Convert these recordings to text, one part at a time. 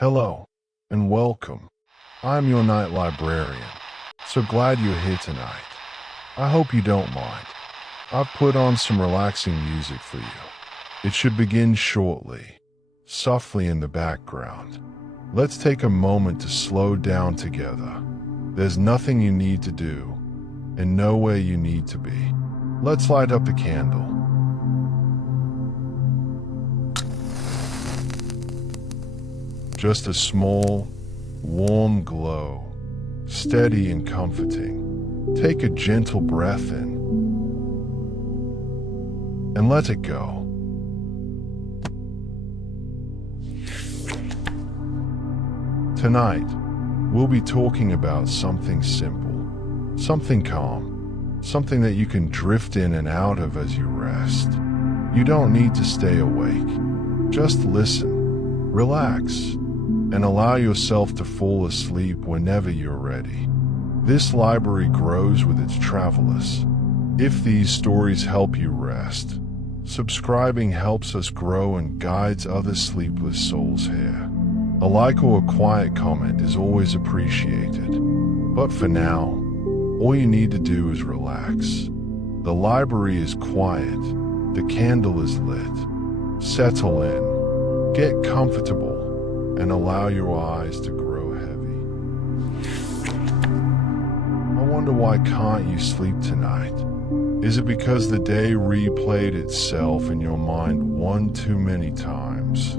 Hello, and welcome. I'm your night librarian. So glad you're here tonight. I hope you don't mind. I've put on some relaxing music for you. It should begin shortly, softly in the background. Let's take a moment to slow down together. There's nothing you need to do, and nowhere you need to be. Let's light up the candle. Just a small, warm glow, steady and comforting. Take a gentle breath in and let it go. Tonight, we'll be talking about something simple, something calm, something that you can drift in and out of as you rest. You don't need to stay awake. Just listen, relax, and allow yourself to fall asleep whenever you're ready. This library grows with its travelers. If these stories help you rest, subscribing helps us grow and guides other sleepless souls here. A like or a quiet comment is always appreciated. But for now, all you need to do is relax. The library is quiet. The candle is lit. Settle in. Get comfortable. And allow your eyes to grow heavy. I wonder, why can't you sleep tonight? Is it because the day replayed itself in your mind one too many times,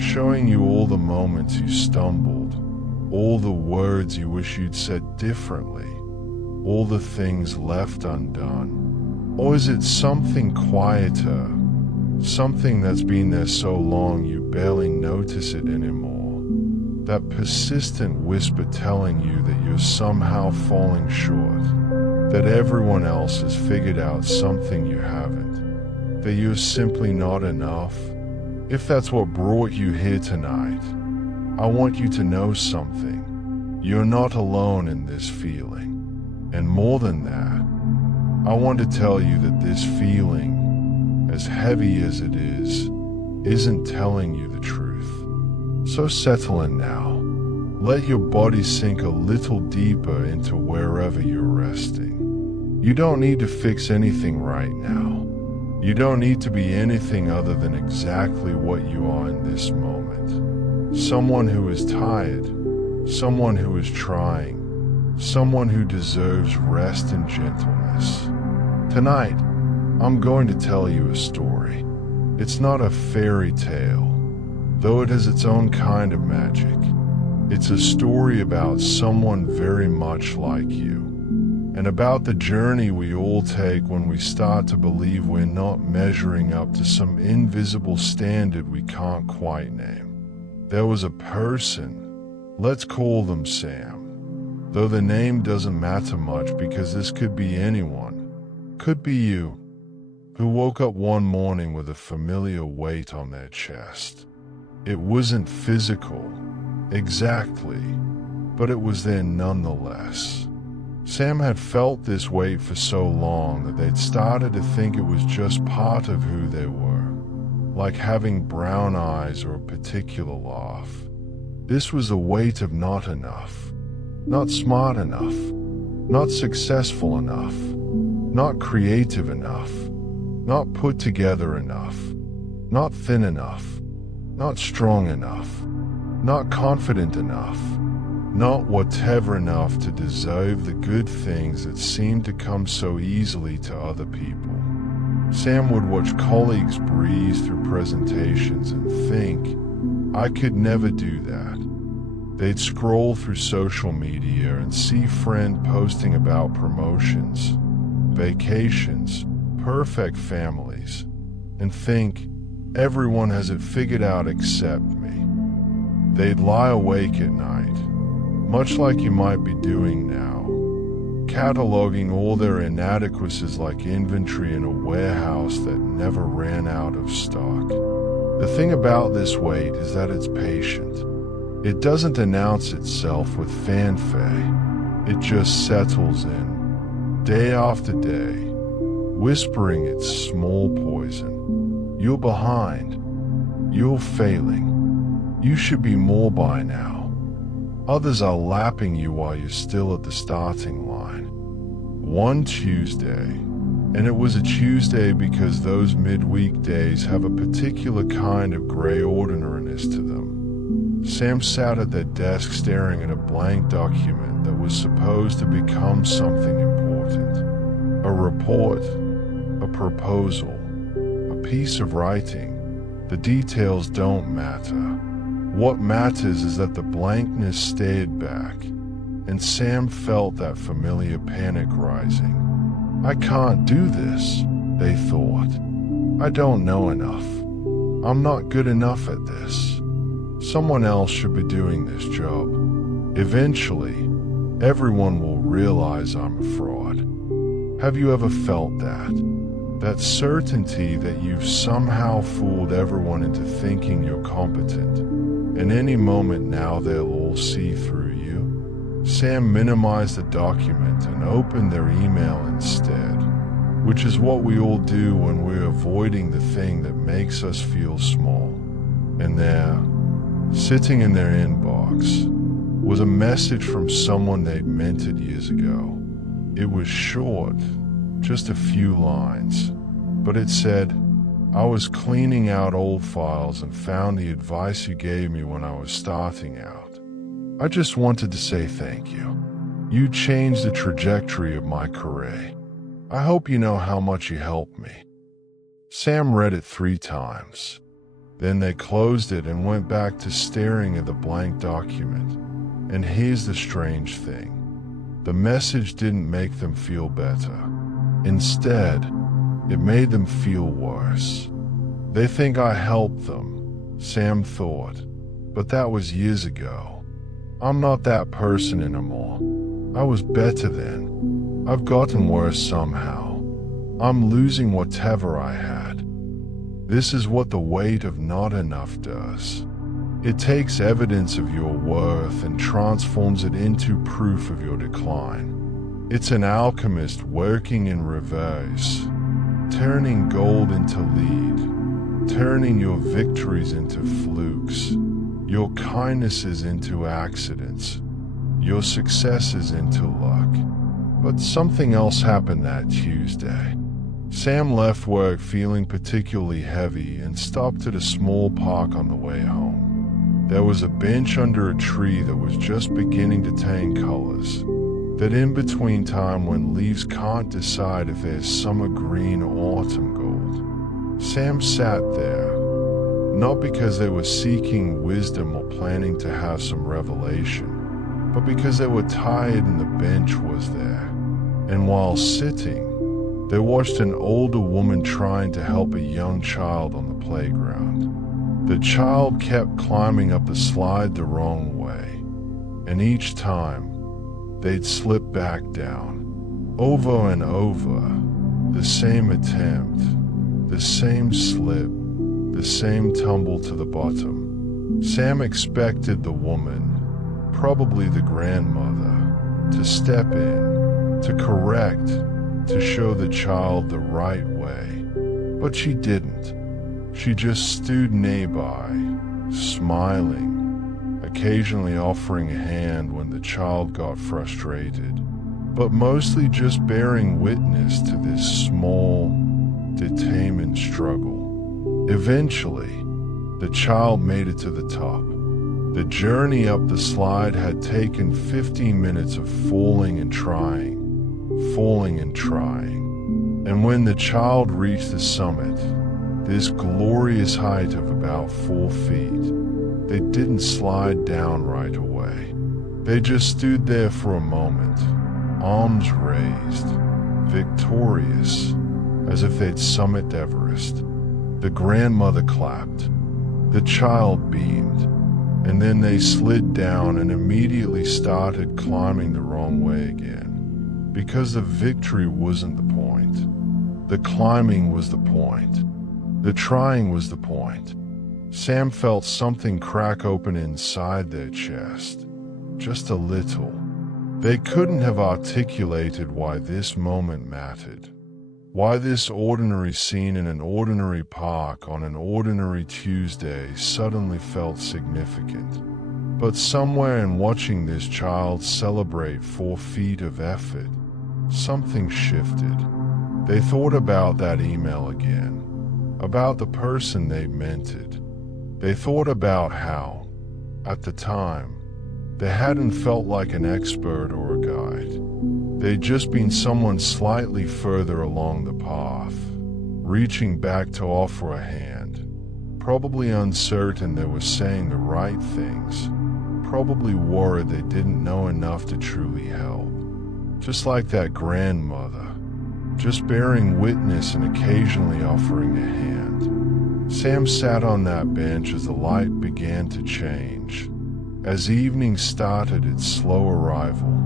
showing you all the moments you stumbled, all the words you wish you'd said differently, all the things left undone? Or is it something quieter, something that's been there so long you barely notice it anymore? That persistent whisper telling you that you're somehow falling short, that everyone else has figured out something you haven't, that you're simply not enough. If that's what brought you here tonight, I want you to know something. You're not alone in this feeling. And more than that, I want to tell you that this feeling, as heavy as it is, isn't telling you the truth. So settle in now. Let your body sink a little deeper into wherever you're resting. You don't need to fix anything right now. You don't need to be anything other than exactly what you are in this moment. Someone who is tired, someone who is trying, someone who deserves rest and gentleness. Tonight, I'm going to tell you a story. It's not a fairy tale, though it has its own kind of magic. It's a story about someone very much like you, and about the journey we all take when we start to believe we're not measuring up to some invisible standard we can't quite name. There was a person, let's call them Sam, though the name doesn't matter much because this could be anyone, could be you, who woke up one morning with a familiar weight on their chest. It wasn't physical, exactly, but it was there nonetheless. Sam had felt this weight for so long that they'd started to think it was just part of who they were, like having brown eyes or a particular laugh. This was the weight of not enough, not smart enough, not successful enough, not creative enough, not put together enough, not thin enough, not strong enough, not confident enough, not whatever enough to deserve the good things that seem to come so easily to other people. Sam would watch colleagues breeze through presentations and think, I could never do that. They'd scroll through social media and see friends posting about promotions, vacations, perfect families, and think, everyone has it figured out except me. They'd lie awake at night, much like you might be doing now, cataloging all their inadequacies like inventory in a warehouse that never ran out of stock. The thing about this weight is that it's patient. It doesn't announce itself with fanfare. It just settles in, day after day, whispering its small poison. You're behind. You're failing. You should be more by now. Others are lapping you while you're still at the starting line. One Tuesday, and it was a Tuesday because those midweek days have a particular kind of gray ordinariness to them. Sam sat at their desk staring at a blank document that was supposed to become something important. A report, a proposal, a piece of writing. The details don't matter. What matters is that the blankness stayed back, and Sam felt that familiar panic rising. I can't do this, they thought. I don't know enough. I'm not good enough at this. Someone else should be doing this job. Eventually, everyone will realize I'm a fraud. Have you ever felt that? That certainty that you've somehow fooled everyone into thinking you're competent, and any moment now they'll all see through you? Sam minimized the document and opened their email instead, which is what we all do when we're avoiding the thing that makes us feel small. And there, sitting in their inbox, was a message from someone they'd mentored years ago. It was short, just a few lines, but it said, I was cleaning out old files and found the advice you gave me when I was starting out. I just wanted to say thank you. You changed the trajectory of my career. I hope you know how much you helped me. Sam read it 3 times. Then they closed it and went back to staring at the blank document. And here's the strange thing. The message didn't make them feel better. Instead, it made them feel worse. They think I helped them, Sam thought, but that was years ago. I'm not that person anymore. I was better then. I've gotten worse somehow. I'm losing whatever I had. This is what the weight of not enough does. It takes evidence of your worth and transforms it into proof of your decline. It's an alchemist working in reverse, turning gold into lead, turning your victories into flukes, your kindnesses into accidents, your successes into luck. But something else happened that Tuesday. Sam left work feeling particularly heavy and stopped at a small park on the way home. There was a bench under a tree that was just beginning to take colors, that in-between time when leaves can't decide if there's summer green or autumn gold. Sam sat there, not because they were seeking wisdom or planning to have some revelation, but because they were tired and the bench was there. And while sitting, they watched an older woman trying to help a young child on the playground. The child kept climbing up the slide the wrong way, and each time, they'd slip back down. Over and over, the same attempt, the same slip, the same tumble to the bottom. Sam expected the woman, probably the grandmother, to step in, to correct, to show the child the right way. But she didn't. She just stood nearby, smiling, occasionally offering a hand when the child got frustrated, but mostly just bearing witness to this small, determined struggle. Eventually, the child made it to the top. The journey up the slide had taken 15 minutes of falling and trying, and when the child reached the summit, this glorious height of about 4 feet, they didn't slide down right away. They just stood there for a moment, arms raised, victorious, as if they'd summited Everest. The grandmother clapped, the child beamed, and then they slid down and immediately started climbing the wrong way again. Because the victory wasn't the point. The climbing was the point. The trying was the point. Sam felt something crack open inside their chest. Just a little. They couldn't have articulated why this moment mattered. Why this ordinary scene in an ordinary park on an ordinary Tuesday suddenly felt significant. But somewhere in watching this child celebrate 4 feet of effort, something shifted. They thought about that email again, about the person they meant it. They thought about how, at the time, they hadn't felt like an expert or a guide. They'd just been someone slightly further along the path, reaching back to offer a hand, probably uncertain they were saying the right things, probably worried they didn't know enough to truly help. Just like that grandmother, just bearing witness and occasionally offering a hand. Sam sat on that bench as the light began to change. As evening started its slow arrival,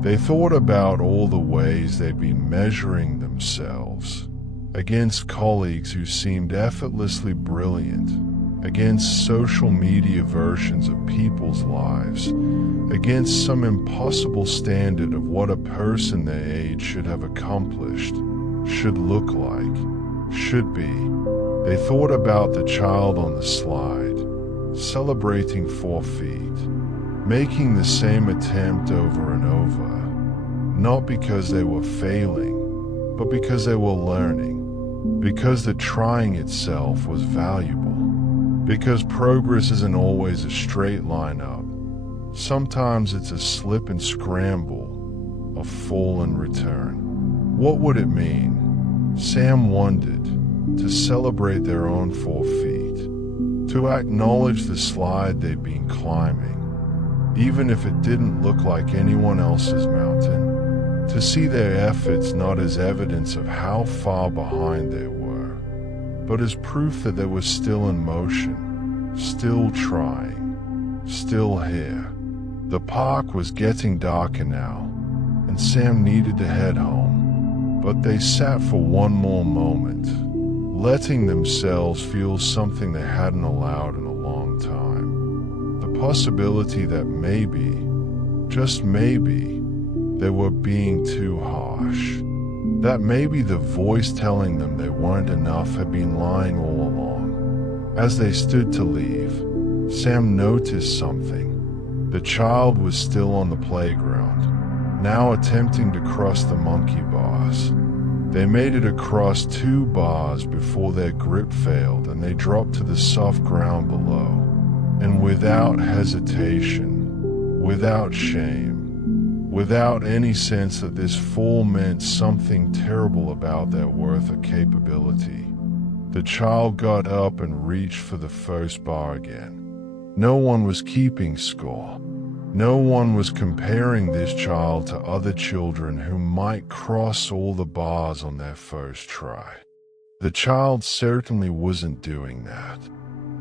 they thought about all the ways they'd been measuring themselves against colleagues who seemed effortlessly brilliant, against social media versions of people's lives, against some impossible standard of what a person their age should have accomplished, should look like, should be. They thought about the child on the slide, celebrating 4 feet, making the same attempt over and over, not because they were failing, but because they were learning, because the trying itself was valuable. Because progress isn't always a straight line up. Sometimes it's a slip and scramble, a fall and return. What would it mean, Sam wondered, to celebrate their own 4 feet, to acknowledge the slide they'd been climbing, even if it didn't look like anyone else's mountain, to see their efforts not as evidence of how far behind they were, but as proof that they were still in motion, still trying, still here. The park was getting darker now, and Sam needed to head home, but they sat for one more moment, letting themselves feel something they hadn't allowed in a long time. The possibility that maybe, just maybe, they were being too harsh. That maybe the voice telling them they weren't enough had been lying all along. As they stood to leave, Sam noticed something. The child was still on the playground, now attempting to cross the monkey bars. They made it across 2 bars before their grip failed and they dropped to the soft ground below. And without hesitation, without shame, without any sense that this fall meant something terrible about their worth or capability, the child got up and reached for the first bar again. No one was keeping score. No one was comparing this child to other children who might cross all the bars on their first try. The child certainly wasn't doing that.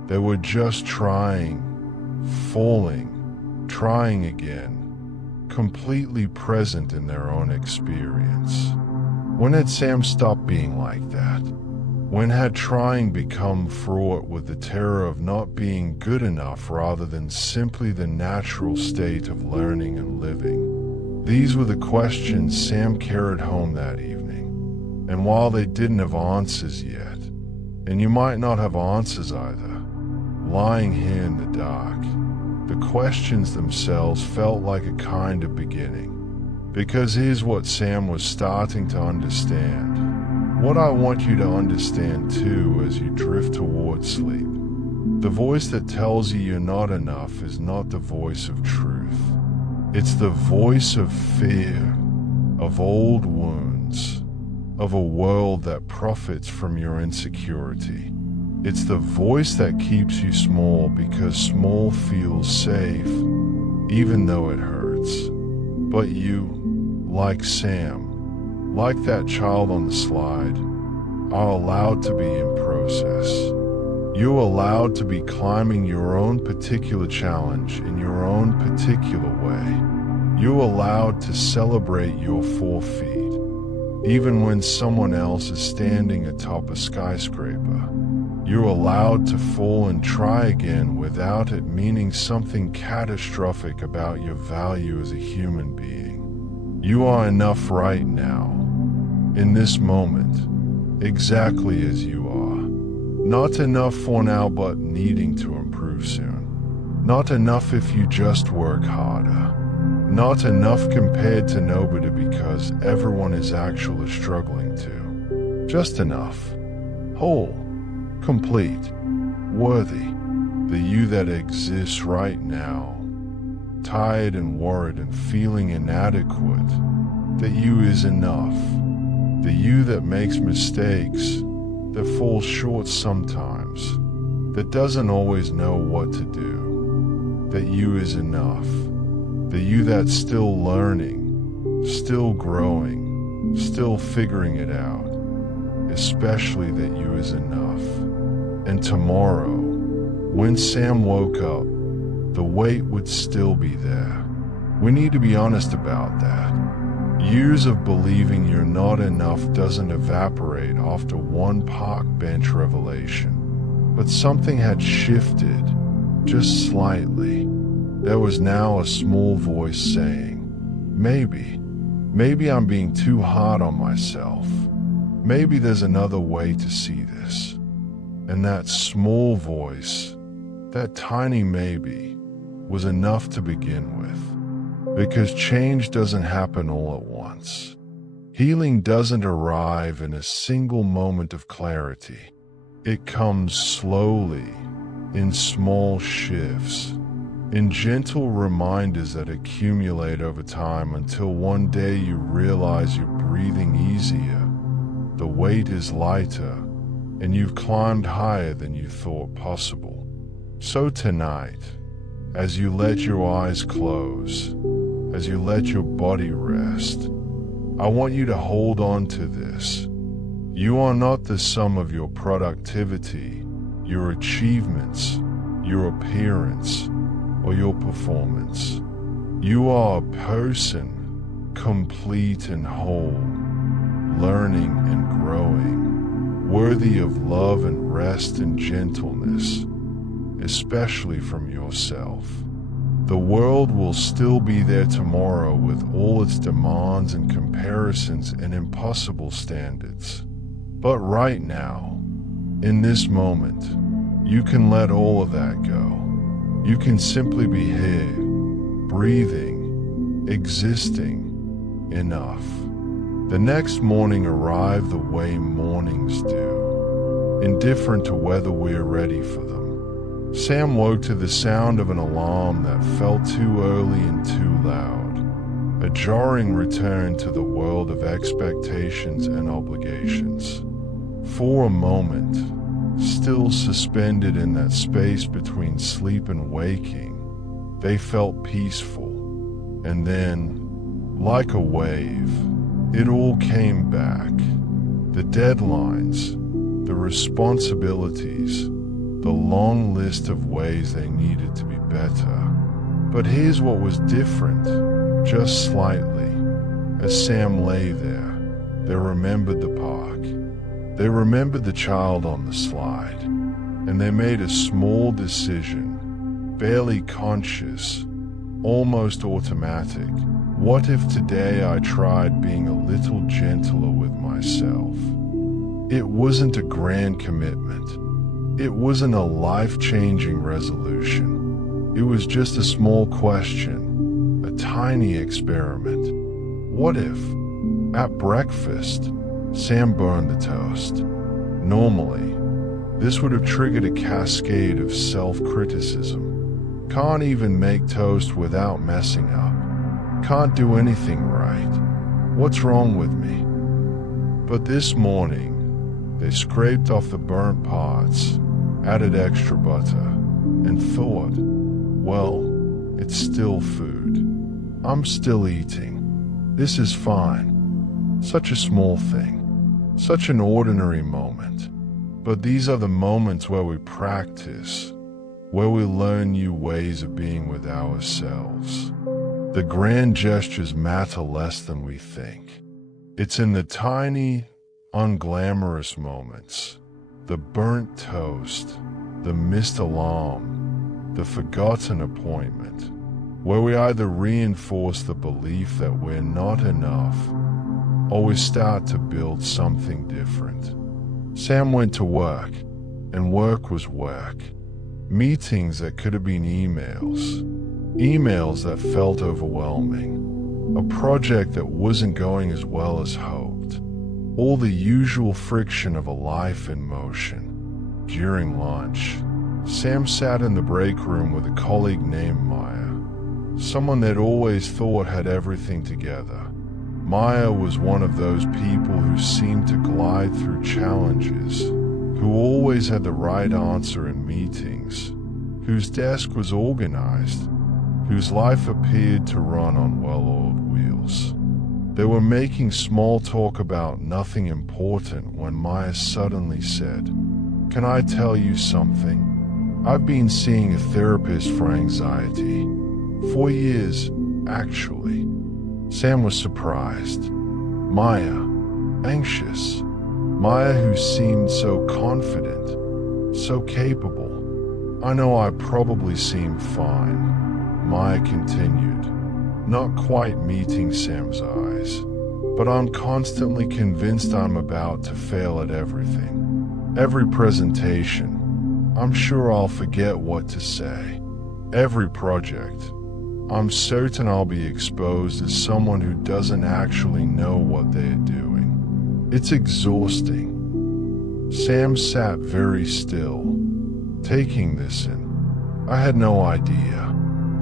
They were just trying, falling, trying again, completely present in their own experience. When had Sam stopped being like that? When had trying become fraught with the terror of not being good enough rather than simply the natural state of learning and living? These were the questions Sam carried home that evening. And while they didn't have answers yet, and you might not have answers either, lying here in the dark, the questions themselves felt like a kind of beginning. Because here's what Sam was starting to understand. What I want you to understand too as you drift towards sleep. The voice that tells you you're not enough is not the voice of truth. It's the voice of fear, of old wounds, of a world that profits from your insecurity. It's the voice that keeps you small because small feels safe, even though it hurts. But you, like Sam, like that child on the slide, are allowed to be in process. You're allowed to be climbing your own particular challenge in your own particular way. You're allowed to celebrate your 4 feet, even when someone else is standing atop a skyscraper. You're allowed to fall and try again without it meaning something catastrophic about your value as a human being. You are enough right now. in this moment, exactly as you are. Not enough for now, but needing to improve soon. Not enough if you just work harder. Not enough compared to nobody because everyone is actually struggling too. Just enough. Whole. Complete. Worthy. The you that exists right now. Tired and worried and feeling inadequate. That you is enough. The you that makes mistakes, that falls short sometimes, that doesn't always know what to do. That you is enough. The you that's still learning, still growing, still figuring it out. Especially that you is enough. And tomorrow, when Sam woke up, the weight would still be there. We need to be honest about that. Years of believing you're not enough doesn't evaporate after one park bench revelation. But something had shifted, just slightly. There was now a small voice saying, maybe I'm being too hard on myself. Maybe there's another way to see this. And that small voice, that tiny maybe, was enough to begin with. Because change doesn't happen all at once. Healing doesn't arrive in a single moment of clarity. It comes slowly, in small shifts, in gentle reminders that accumulate over time until one day you realize you're breathing easier, the weight is lighter, and you've climbed higher than you thought possible. So tonight, as you let your eyes close, as you let your body rest, I want you to hold on to this. You are not the sum of your productivity, your achievements, your appearance, or your performance. You are a person, complete and whole, learning and growing, worthy of love and rest and gentleness, especially from yourself. The world will still be there tomorrow with all its demands and comparisons and impossible standards. But right now, in this moment, you can let all of that go. You can simply be here, breathing, existing, enough. The next morning arrived the way mornings do, indifferent to whether we're ready for them. Sam woke to the sound of an alarm that felt too early and too loud, a jarring return to the world of expectations and obligations. For a moment, still suspended in that space between sleep and waking, they felt peaceful. And then, like a wave, it all came back. The deadlines, the responsibilities, the long list of ways they needed to be better. But here's what was different, just slightly. As Sam lay there, they remembered the park. They remembered the child on the slide. And they made a small decision, barely conscious, almost automatic. What if today I tried being a little gentler with myself? It wasn't a grand commitment. It wasn't a life-changing resolution. It was just a small question, a tiny experiment. What if, at breakfast, Sam burned the toast? Normally, this would have triggered a cascade of self-criticism. Can't even make toast without messing up. Can't do anything right. What's wrong with me? But this morning, they scraped off the burnt parts, added extra butter, and thought, well, it's still food. I'm still eating. This is fine. Such a small thing. Such an ordinary moment. But these are the moments where we practice, where we learn new ways of being with ourselves. The grand gestures matter less than we think. It's in the tiny, unglamorous moments. The burnt toast, the missed alarm, the forgotten appointment, where we either reinforce the belief that we're not enough always start to build something different. Sam went to work, and work was work. Meetings that could have been emails. Emails that felt overwhelming. A project that wasn't going as well as hoped. All the usual friction of a life in motion. During lunch, Sam sat in the break room with a colleague named Maya. Someone they'd always thought had everything together. Maya was one of those people who seemed to glide through challenges, who always had the right answer in meetings, whose desk was organized, whose life appeared to run on well-oiled wheels. They were making small talk about nothing important when Maya suddenly said, "Can I tell you something? I've been seeing a therapist for anxiety. 4 years, actually." Sam was surprised. Maya, anxious. Maya, who seemed so confident, so capable. "I know I probably seem fine," Maya continued, not quite meeting Sam's eyes. "But I'm constantly convinced I'm about to fail at everything. Every presentation, I'm sure I'll forget what to say. Every project, I'm certain I'll be exposed as someone who doesn't actually know what they're doing. It's exhausting." Sam sat very still, taking this in. "I had no idea.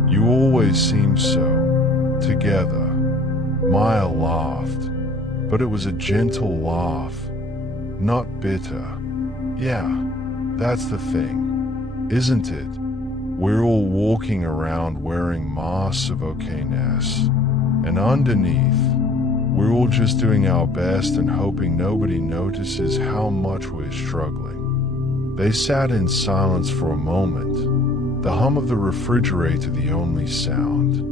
You always seem so together." Maya laughed, but it was a gentle laugh, not bitter. "Yeah, that's the thing, isn't it? We're all walking around wearing masks of okayness, and underneath, we're all just doing our best and hoping nobody notices how much we're struggling." They sat in silence for a moment, the hum of the refrigerator the only sound.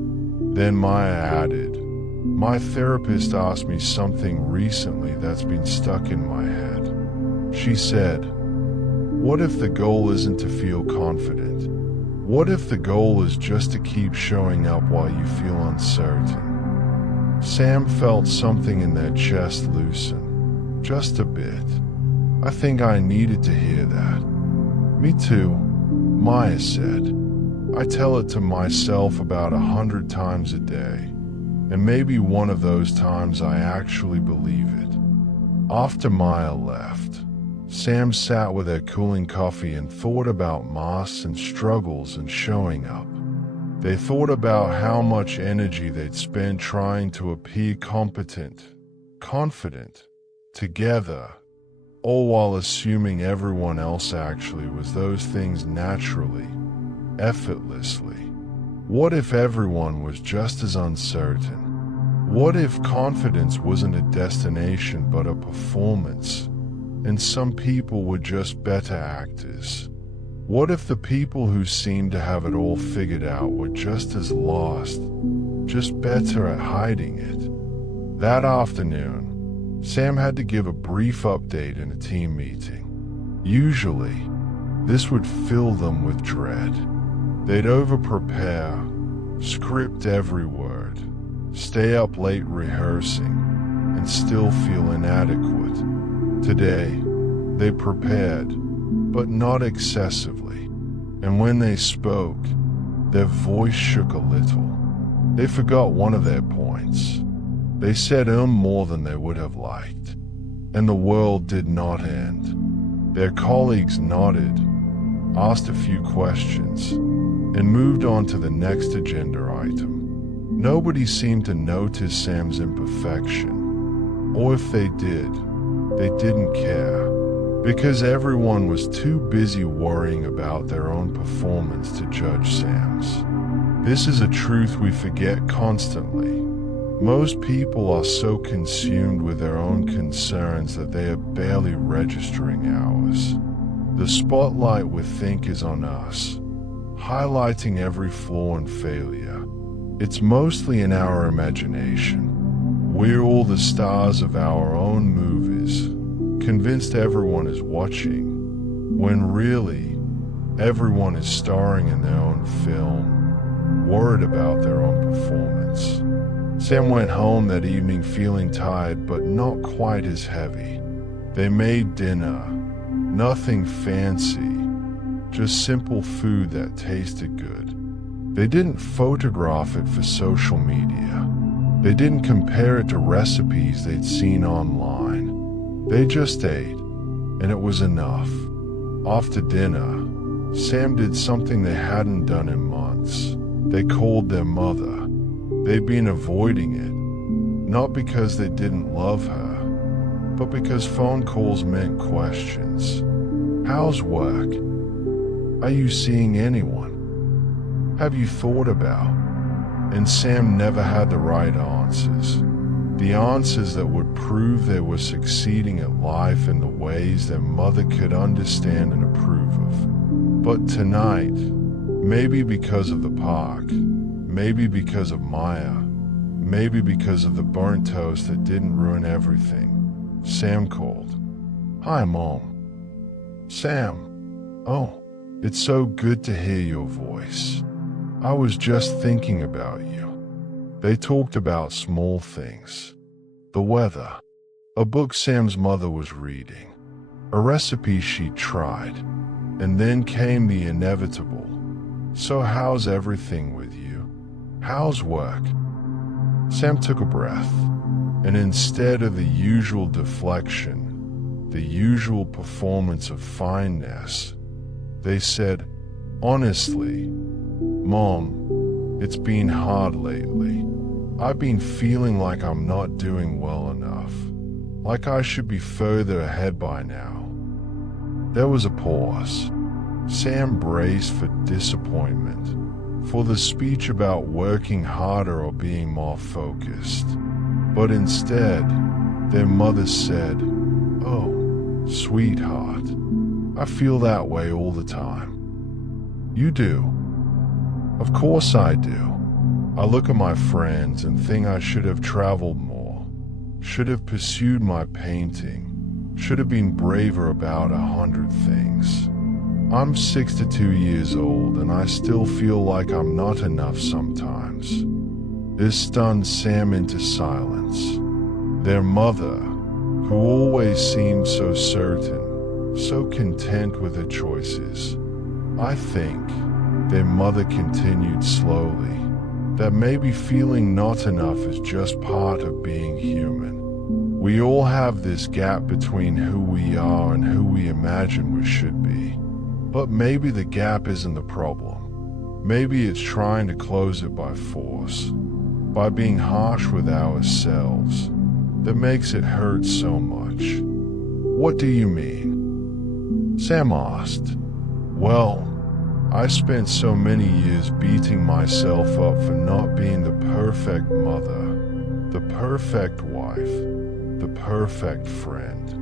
Then Maya added, "My therapist asked me something recently that's been stuck in my head. She said, 'What if the goal isn't to feel confident? What if the goal is just to keep showing up while you feel uncertain?'" Sam felt something in their chest loosen, just a bit. "I think I needed to hear that." "Me too," Maya said. "I tell it to myself about 100 times a day, and maybe one of those times I actually believe it." After Maya left, Sam sat with her cooling coffee and thought about masks and struggles and showing up. They thought about how much energy they'd spent trying to appear competent, confident, together, all while assuming everyone else actually was those things naturally, effortlessly. What if everyone was just as uncertain? What if confidence wasn't a destination but a performance, and some people were just better actors? What if the people who seemed to have it all figured out were just as lost, just better at hiding it? That afternoon, Sam had to give a brief update in a team meeting. Usually, this would fill them with dread. They'd over-prepare, script every word, stay up late rehearsing, and still feel inadequate. Today, they prepared, but not excessively, and when they spoke, their voice shook a little. They forgot one of their points. They said more than they would have liked, and the world did not end. Their colleagues nodded, asked a few questions, and moved on to the next agenda item. Nobody seemed to notice Sam's imperfection, or if they did, they didn't care, because everyone was too busy worrying about their own performance to judge Sam's. This is a truth we forget constantly. Most people are so consumed with their own concerns that they are barely registering ours. The spotlight we think is on us, highlighting every flaw and failure. It's mostly in our imagination. We're all the stars of our own movies, convinced everyone is watching, when really, everyone is starring in their own film, worried about their own performance. Sam went home that evening feeling tired but not quite as heavy. They made dinner. Nothing fancy, just simple food that tasted good. They didn't photograph it for social media. They didn't compare it to recipes they'd seen online. They just ate, and it was enough. After dinner, Sam did something they hadn't done in months. They called their mother. They'd been avoiding it, not because they didn't love her, but because phone calls meant questions. How's work? Are you seeing anyone? Have you thought about? And Sam never had the right answers. The answers that would prove they were succeeding at life in the ways their mother could understand and approve of. But tonight, maybe because of the park, maybe because of Maya, maybe because of the burnt toast that didn't ruin everything, Sam called. "Hi, Mom." "Sam, oh, it's so good to hear your voice. I was just thinking about you." They talked about small things. The weather, a book Sam's mother was reading, a recipe she tried, and then came the inevitable. "So how's everything with you? How's work?" Sam took a breath, and instead of the usual deflection, the usual performance of fineness, they said, "Honestly, Mom, it's been hard lately. I've been feeling like I'm not doing well enough, like I should be further ahead by now." There was a pause. Sam braced for disappointment, for the speech about working harder or being more focused. But instead, their mother said, "Oh, sweetheart, I feel that way all the time." "You do?" "Of course I do. I look at my friends and think I should have traveled more, should have pursued my painting, should have been braver about 100 things. I'm 62 years old and I still feel like I'm not enough sometimes." This stunned Sam into silence. Their mother, who always seemed so certain, so content with her choices. "I think," their mother continued slowly, "that maybe feeling not enough is just part of being human. We all have this gap between who we are and who we imagine we should be. But maybe the gap isn't the problem. Maybe it's trying to close it by force, by being harsh with ourselves, that makes it hurt so much." "What do you mean?" Sam asked. "Well, I spent so many years beating myself up for not being the perfect mother, the perfect wife, the perfect friend.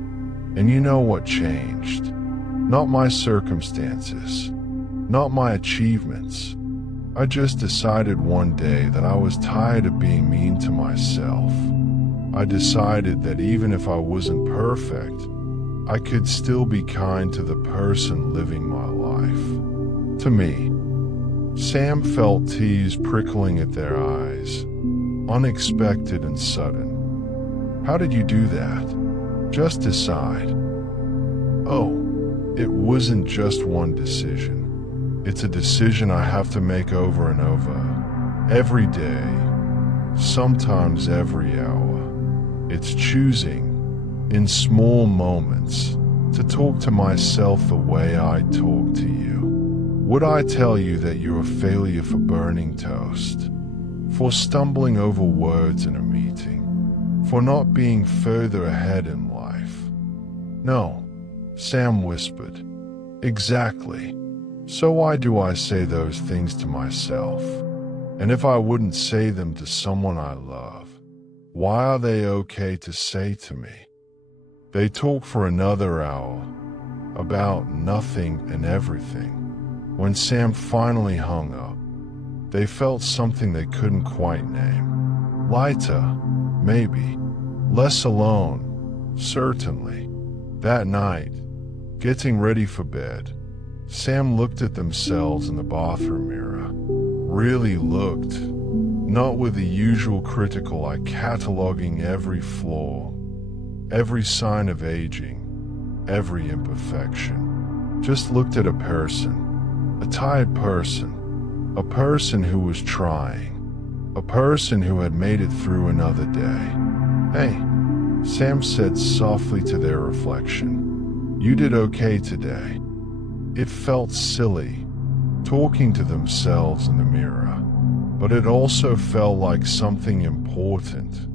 And you know what changed? Not my circumstances, not my achievements. I just decided one day that I was tired of being mean to myself. I decided that even if I wasn't perfect, I could still be kind to the person living my life. To me." Sam felt tears prickling at their eyes, unexpected and sudden. "How did you do that? Just decide?" "Oh, it wasn't just one decision. It's a decision I have to make over and over, every day, sometimes every hour. It's choosing, in small moments, to talk to myself the way I talk to you. Would I tell you that you're a failure for burning toast, for stumbling over words in a meeting, for not being further ahead in life?" "No," Sam whispered. "Exactly. So why do I say those things to myself? And if I wouldn't say them to someone I love, why are they okay to say to me?" They talked for another hour, about nothing and everything. When Sam finally hung up, they felt something they couldn't quite name. Lighter, maybe. Less alone, certainly. That night, getting ready for bed, Sam looked at themselves in the bathroom mirror. Really looked. not with the usual critical eye cataloging every flaw, every sign of aging, every imperfection. Just looked at a person, a tired person, a person who was trying, a person who had made it through another day. "Hey," Sam said softly to their reflection, "you did okay today." It felt silly, talking to themselves in the mirror, but it also felt like something important,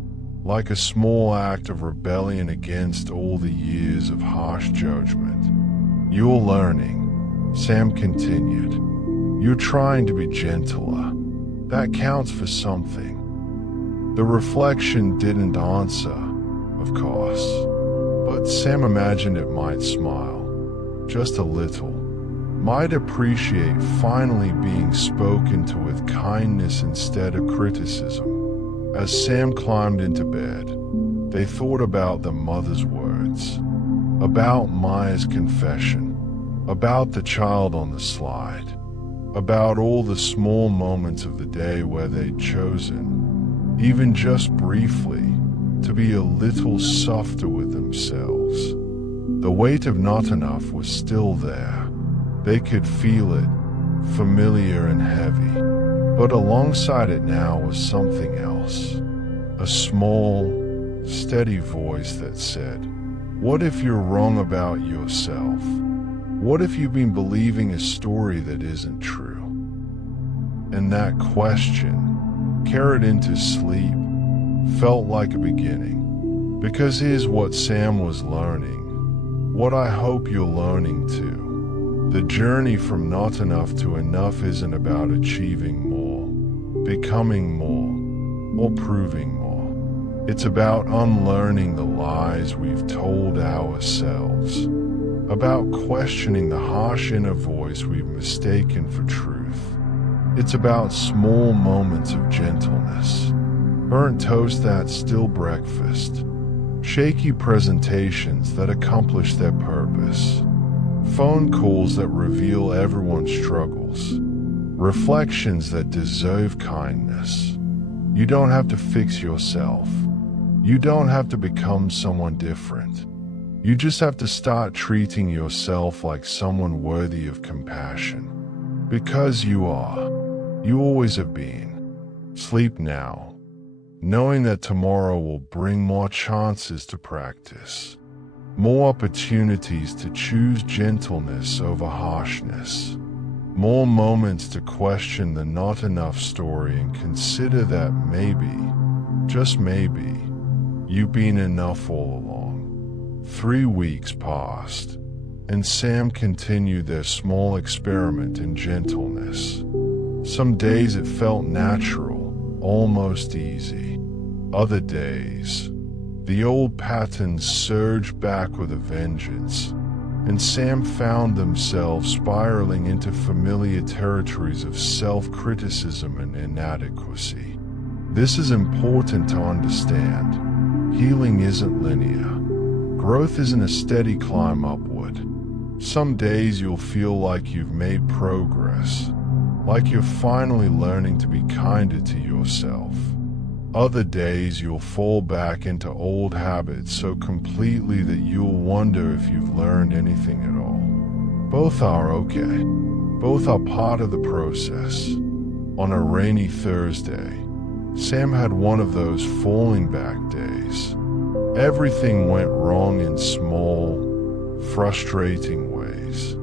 like a small act of rebellion against all the years of harsh judgment. "You're learning," Sam continued. "You're trying to be gentler. That counts for something." The reflection didn't answer, of course, but Sam imagined it might smile, just a little, might appreciate finally being spoken to with kindness instead of criticism. As Sam climbed into bed, they thought about the mother's words, about Maya's confession, about the child on the slide, about all the small moments of the day where they'd chosen, even just briefly, to be a little softer with themselves. The weight of not enough was still there. They could feel it, familiar and heavy. But alongside it now was something else. A small, steady voice that said, "What if you're wrong about yourself? What if you've been believing a story that isn't true?" And that question, carried into sleep, felt like a beginning. Because here's what Sam was learning, what I hope you're learning too. The journey from not enough to enough isn't about achieving more, becoming more, or proving more. It's about unlearning the lies we've told ourselves, about questioning the harsh inner voice we've mistaken for truth. It's about small moments of gentleness, burnt toast that's still breakfast, shaky presentations that accomplish their purpose, phone calls that reveal everyone's struggles, reflections that deserve kindness. You don't have to fix yourself. You don't have to become someone different. You just have to start treating yourself like someone worthy of compassion. Because you are. You always have been. Sleep now, knowing that tomorrow will bring more chances to practice, more opportunities to choose gentleness over harshness, more moments to question the not enough story and consider that maybe, just maybe, you've been enough all along. 3 weeks passed, and Sam continued their small experiment in gentleness. Some days it felt natural, almost easy. Other days, the old patterns surged back with a vengeance, and Sam found themselves spiraling into familiar territories of self-criticism and inadequacy. This is important to understand. Healing isn't linear. Growth isn't a steady climb upward. Some days you'll feel like you've made progress, like you're finally learning to be kinder to yourself. Other days you'll fall back into old habits so completely that you'll wonder if you've learned anything at all. Both are okay. Both are part of the process. On a rainy Thursday, Sam had one of those falling back days. Everything went wrong in small, frustrating ways.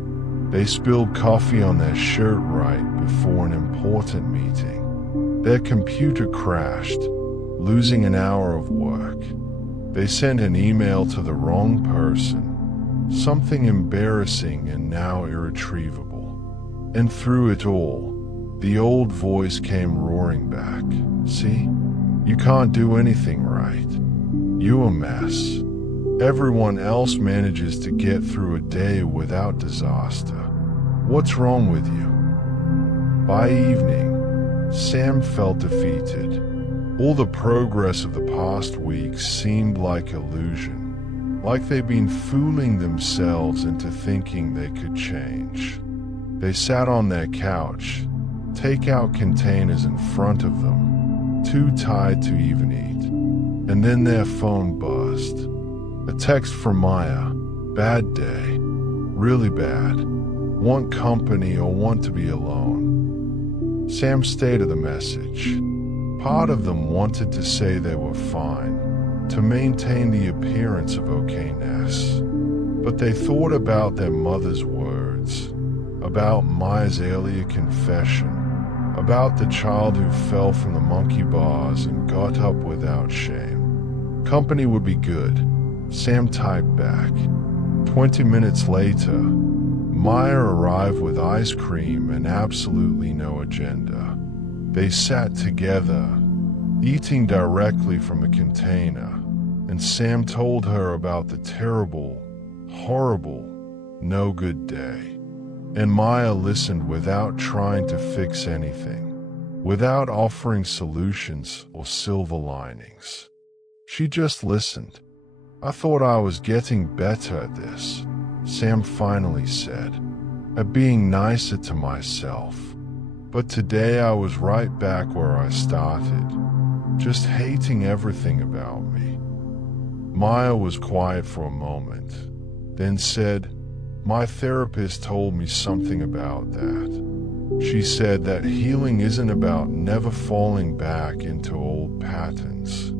They spilled coffee on their shirt right before an important meeting. Their computer crashed, losing an hour of work. They sent an email to the wrong person, something embarrassing and now irretrievable. And through it all, the old voice came roaring back. "See? You can't do anything right. You're a mess. Everyone else manages to get through a day without disaster. What's wrong with you?" By evening, Sam felt defeated. All the progress of the past weeks seemed like illusion, like they'd been fooling themselves into thinking they could change. They sat on their couch, takeout containers in front of them, too tired to even eat. And then their phone buzzed. A text from Maya. Bad day. Really bad. Want company or want to be alone? Sam stated the message. Part of them wanted to say they were fine, to maintain the appearance of okayness. But they thought about their mother's words, about Maya's earlier confession, about the child who fell from the monkey bars and got up without shame. Company would be good, Sam typed back. 20 minutes later, Maya arrived with ice cream and absolutely no agenda. They sat together, eating directly from a container, and Sam told her about the terrible, horrible, no good day. And Maya listened without trying to fix anything, without offering solutions or silver linings. She just listened. I thought I was getting better at this, Sam finally said, at being nicer to myself. But today I was right back where I started, just hating everything about me. Maya was quiet for a moment, then said, my therapist told me something about that. She said that healing isn't about never falling back into old patterns.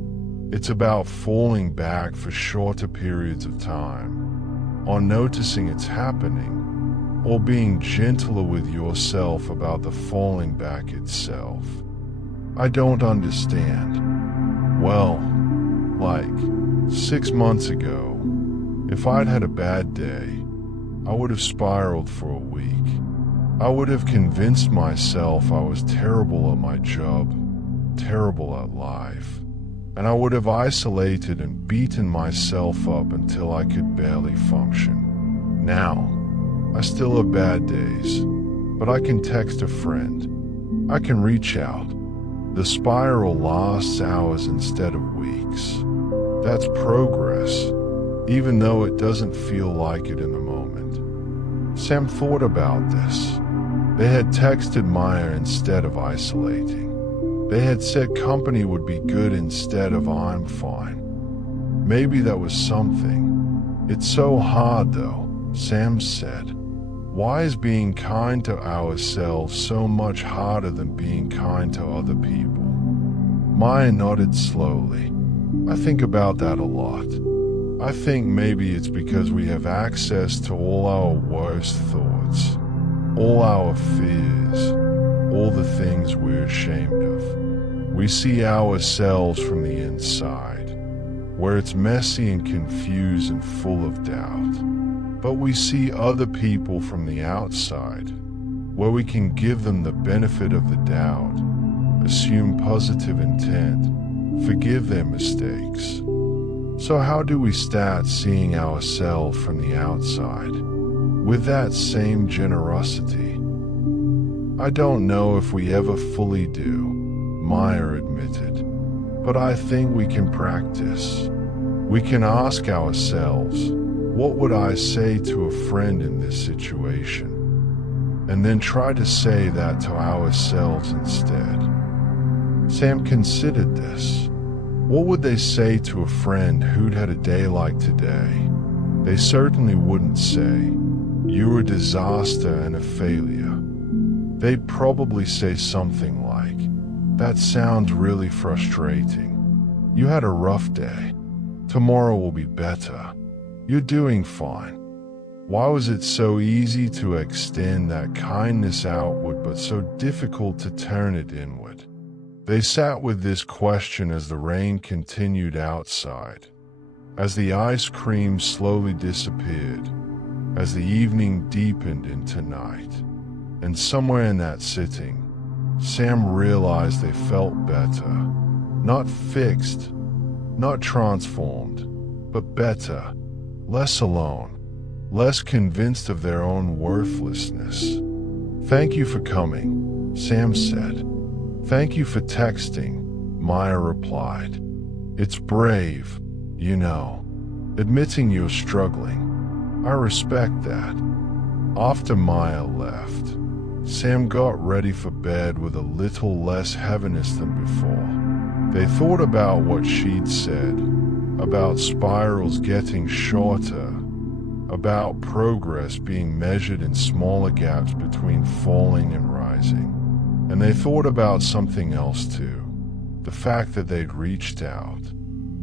It's about falling back for shorter periods of time, or noticing it's happening, or being gentler with yourself about the falling back itself. I don't understand. Well, like 6 months ago, if I'd had a bad day, I would have spiraled for a week. I would have convinced myself I was terrible at my job, terrible at life, and I would have isolated and beaten myself up until I could barely function. Now, I still have bad days, but I can text a friend. I can reach out. The spiral lasts hours instead of weeks. That's progress, even though it doesn't feel like it in the moment. Sam thought about this. They had texted Maya instead of isolating. They had said company would be good instead of I'm fine. Maybe that was something. It's so hard though, Sam said. Why is being kind to ourselves so much harder than being kind to other people? Maya nodded slowly. I think about that a lot. I think maybe it's because we have access to all our worst thoughts, all our fears, all the things we're ashamed of. We see ourselves from the inside, where it's messy and confused and full of doubt. But we see other people from the outside, where we can give them the benefit of the doubt, assume positive intent, forgive their mistakes. So how do we start seeing ourselves from the outside, with that same generosity? I don't know if we ever fully do, Maya admitted, but I think we can practice. We can ask ourselves, what would I say to a friend in this situation? And then try to say that to ourselves instead. Sam considered this. What would they say to a friend who'd had a day like today? They certainly wouldn't say, you're a disaster and a failure. They'd probably say something like, that sounds really frustrating. You had a rough day. Tomorrow will be better. You're doing fine. Why was it so easy to extend that kindness outward but so difficult to turn it inward? They sat with this question as the rain continued outside, as the ice cream slowly disappeared, as the evening deepened into night. And somewhere in that sitting, Sam realized they felt better. Not fixed, not transformed, but better. Less alone, less convinced of their own worthlessness. Thank you for coming, Sam said. Thank you for texting, Maya replied. It's brave, you know, admitting you're struggling. I respect that. After Maya left, Sam got ready for bed with a little less heaviness than before. They thought about what she'd said, about spirals getting shorter, about progress being measured in smaller gaps between falling and rising. And they thought about something else too, the fact that they'd reached out.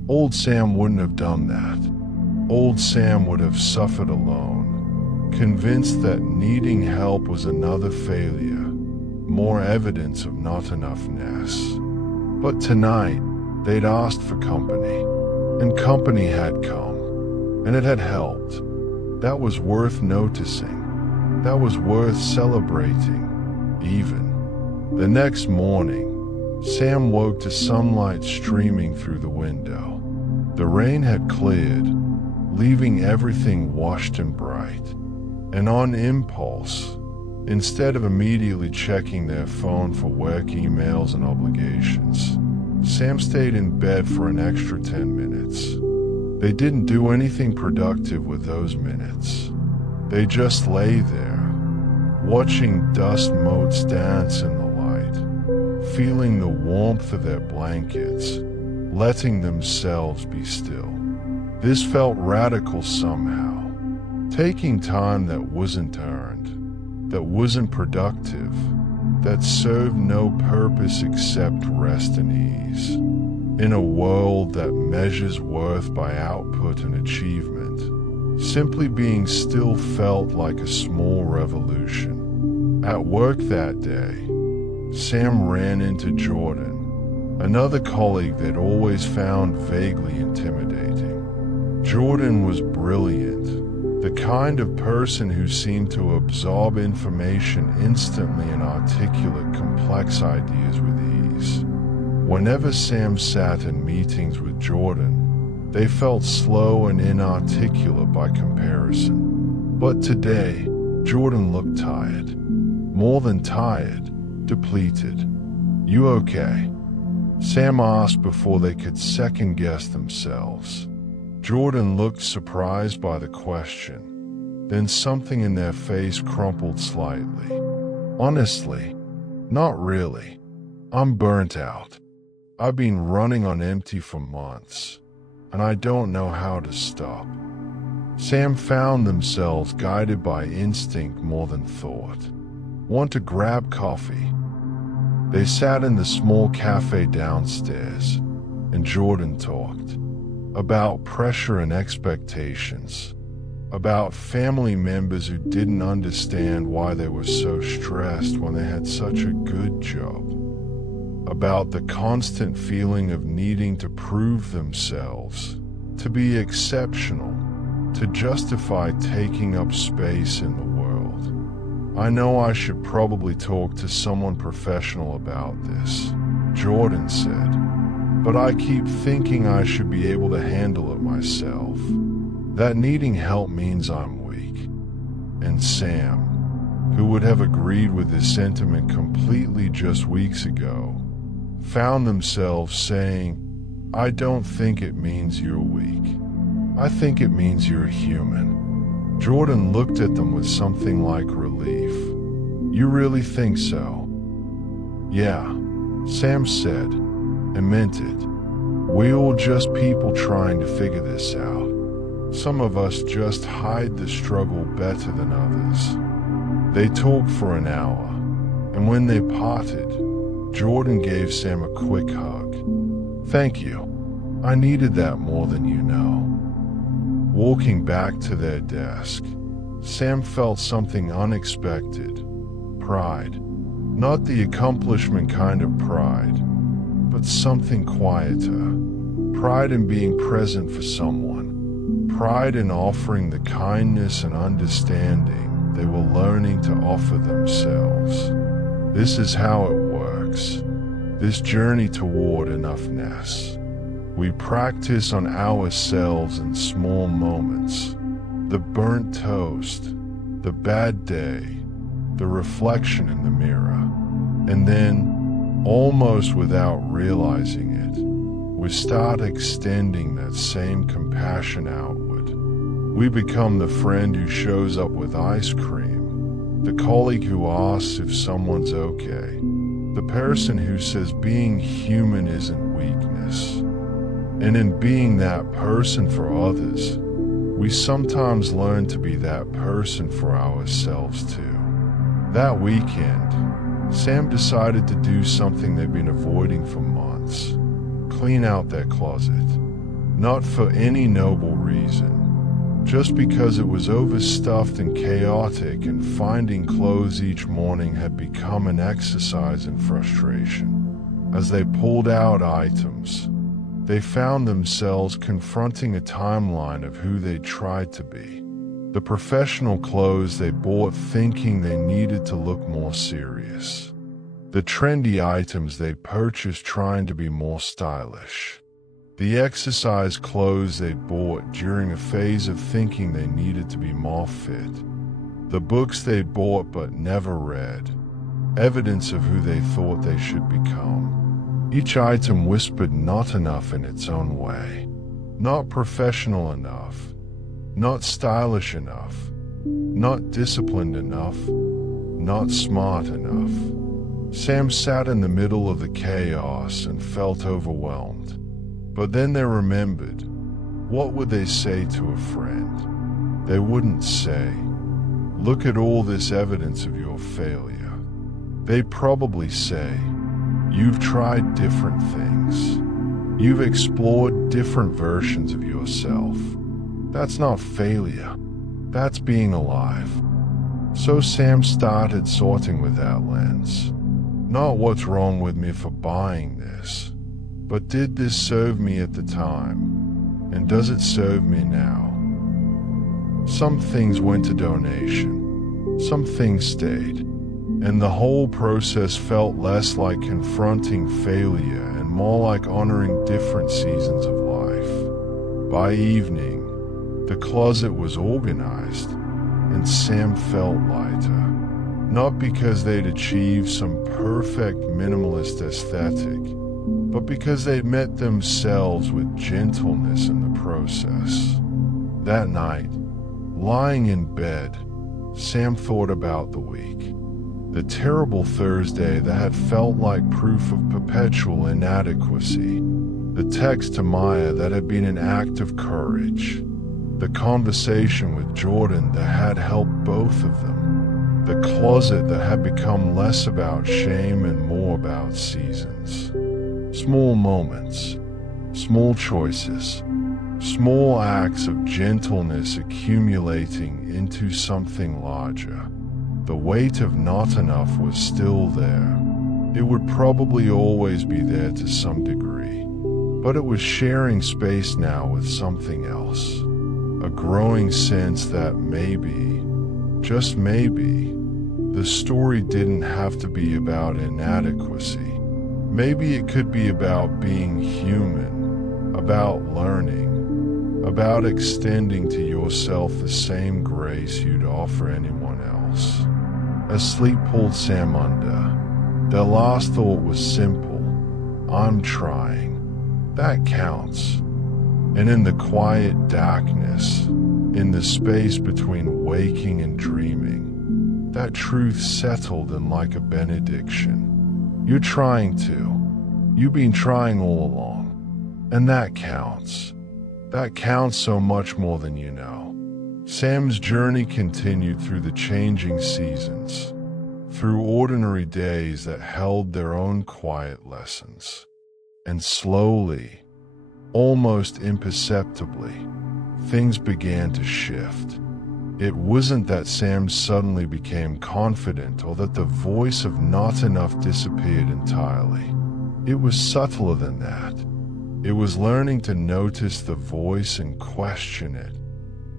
Old Sam wouldn't have done that. Old Sam would have suffered alone, convinced that needing help was another failure, more evidence of not enough-ness. But tonight, they'd asked for company, and company had come, and it had helped. That was worth noticing. That was worth celebrating, even. The next morning, Sam woke to sunlight streaming through the window. The rain had cleared, leaving everything washed and bright. And on impulse, instead of immediately checking their phone for work emails and obligations, Sam stayed in bed for an extra 10 minutes. They didn't do anything productive with those minutes. They just lay there, watching dust motes dance in the light, feeling the warmth of their blankets, letting themselves be still. This felt radical somehow, taking time that wasn't earned, that wasn't productive, that served no purpose except rest and ease. In a world that measures worth by output and achievement, simply being still felt like a small revolution. At work that day, Sam ran into Jordan, another colleague they'd always found vaguely intimidating. Jordan was brilliant, the kind of person who seemed to absorb information instantly and articulate complex ideas with ease. Whenever Sam sat in meetings with Jordan, they felt slow and inarticulate by comparison. But today, Jordan looked tired. More than tired, depleted. "You okay?" Sam asked before they could second-guess themselves. Jordan looked surprised by the question. Then something in their face crumpled slightly. "Honestly, not really. I'm burnt out. I've been running on empty for months, and I don't know how to stop." Sam found themselves guided by instinct more than thought. "Want to grab coffee?" They sat in the small cafe downstairs, and Jordan talked about pressure and expectations, about family members who didn't understand why they were so stressed when they had such a good job, about the constant feeling of needing to prove themselves, to be exceptional, to justify taking up space in the world. "I know I should probably talk to someone professional about this," Jordan said, "but I keep thinking I should be able to handle it myself. That needing help means I'm weak." And Sam, who would have agreed with this sentiment completely just weeks ago, found themselves saying, "I don't think it means you're weak. I think it means you're human." Jordan looked at them with something like relief. "You really think so?" "Yeah," Sam said, and meant it. "We all just people trying to figure this out. Some of us just hide the struggle better than others." They talked for an hour, and when they parted, Jordan gave Sam a quick hug. "Thank you. I needed that more than you know." Walking back to their desk, Sam felt something unexpected. Pride. Not the accomplishment kind of pride, but something quieter. Pride in being present for someone. Pride in offering the kindness and understanding they were learning to offer themselves. This is how it works. This journey toward enough-ness. We practice on ourselves in small moments. The burnt toast, the bad day, the reflection in the mirror. And then, almost without realizing it, we start extending that same compassion outward. We become the friend who shows up with ice cream, the colleague who asks if someone's okay, The person who says being human isn't weakness. And in being that person for others, we sometimes learn to be that person for ourselves too. That weekend, Sam decided to do something they'd been avoiding for months. Clean out their closet. Not for any noble reason. Just because it was overstuffed and chaotic, and finding clothes each morning had become an exercise in frustration. As they pulled out items, they found themselves confronting a timeline of who they tried to be. The professional clothes they bought thinking they needed to look more serious. The trendy items they purchased trying to be more stylish. The exercise clothes they bought during a phase of thinking they needed to be more fit. The books they bought but never read. Evidence of who they thought they should become. Each item whispered not enough in its own way. Not professional enough. Not stylish enough. Not disciplined enough. Not smart enough. Sam sat in the middle of the chaos and felt overwhelmed. But then they remembered. What would they say to a friend? They wouldn't say, "Look at all this evidence of your failure." They'd probably say, "You've tried different things. You've explored different versions of yourself. That's not failure. That's being alive." So Sam started sorting with that lens. Not what's wrong with me for buying this, but did this serve me at the time? And does it serve me now? Some things went to donation. Some things stayed. And the whole process felt less like confronting failure and more like honoring different seasons of life. By evening, the closet was organized, and Sam felt lighter. Not because they'd achieved some perfect minimalist aesthetic, but because they'd met themselves with gentleness in the process. That night, lying in bed, Sam thought about the week. The terrible Thursday that had felt like proof of perpetual inadequacy. The text to Maya that had been an act of courage. The conversation with Jordan that had helped both of them. The closet that had become less about shame and more about seasons. Small moments, small choices, small acts of gentleness accumulating into something larger. The weight of not enough was still there. It would probably always be there to some degree, but it was sharing space now with something else. A growing sense that maybe, just maybe, the story didn't have to be about inadequacy. Maybe it could be about being human, about learning, about extending to yourself the same grace you'd offer anyone else. As sleep pulled Sam under, their last thought was simple. I'm trying. That counts. And in the quiet darkness, in the space between waking and dreaming, that truth settled in like a benediction. You're trying to. You've been trying all along. And that counts. That counts so much more than you know. Sam's journey continued through the changing seasons, through ordinary days that held their own quiet lessons. And slowly, almost imperceptibly, things began to shift. It wasn't that Sam suddenly became confident or that the voice of not enough disappeared entirely. It was subtler than that. It was learning to notice the voice and question it,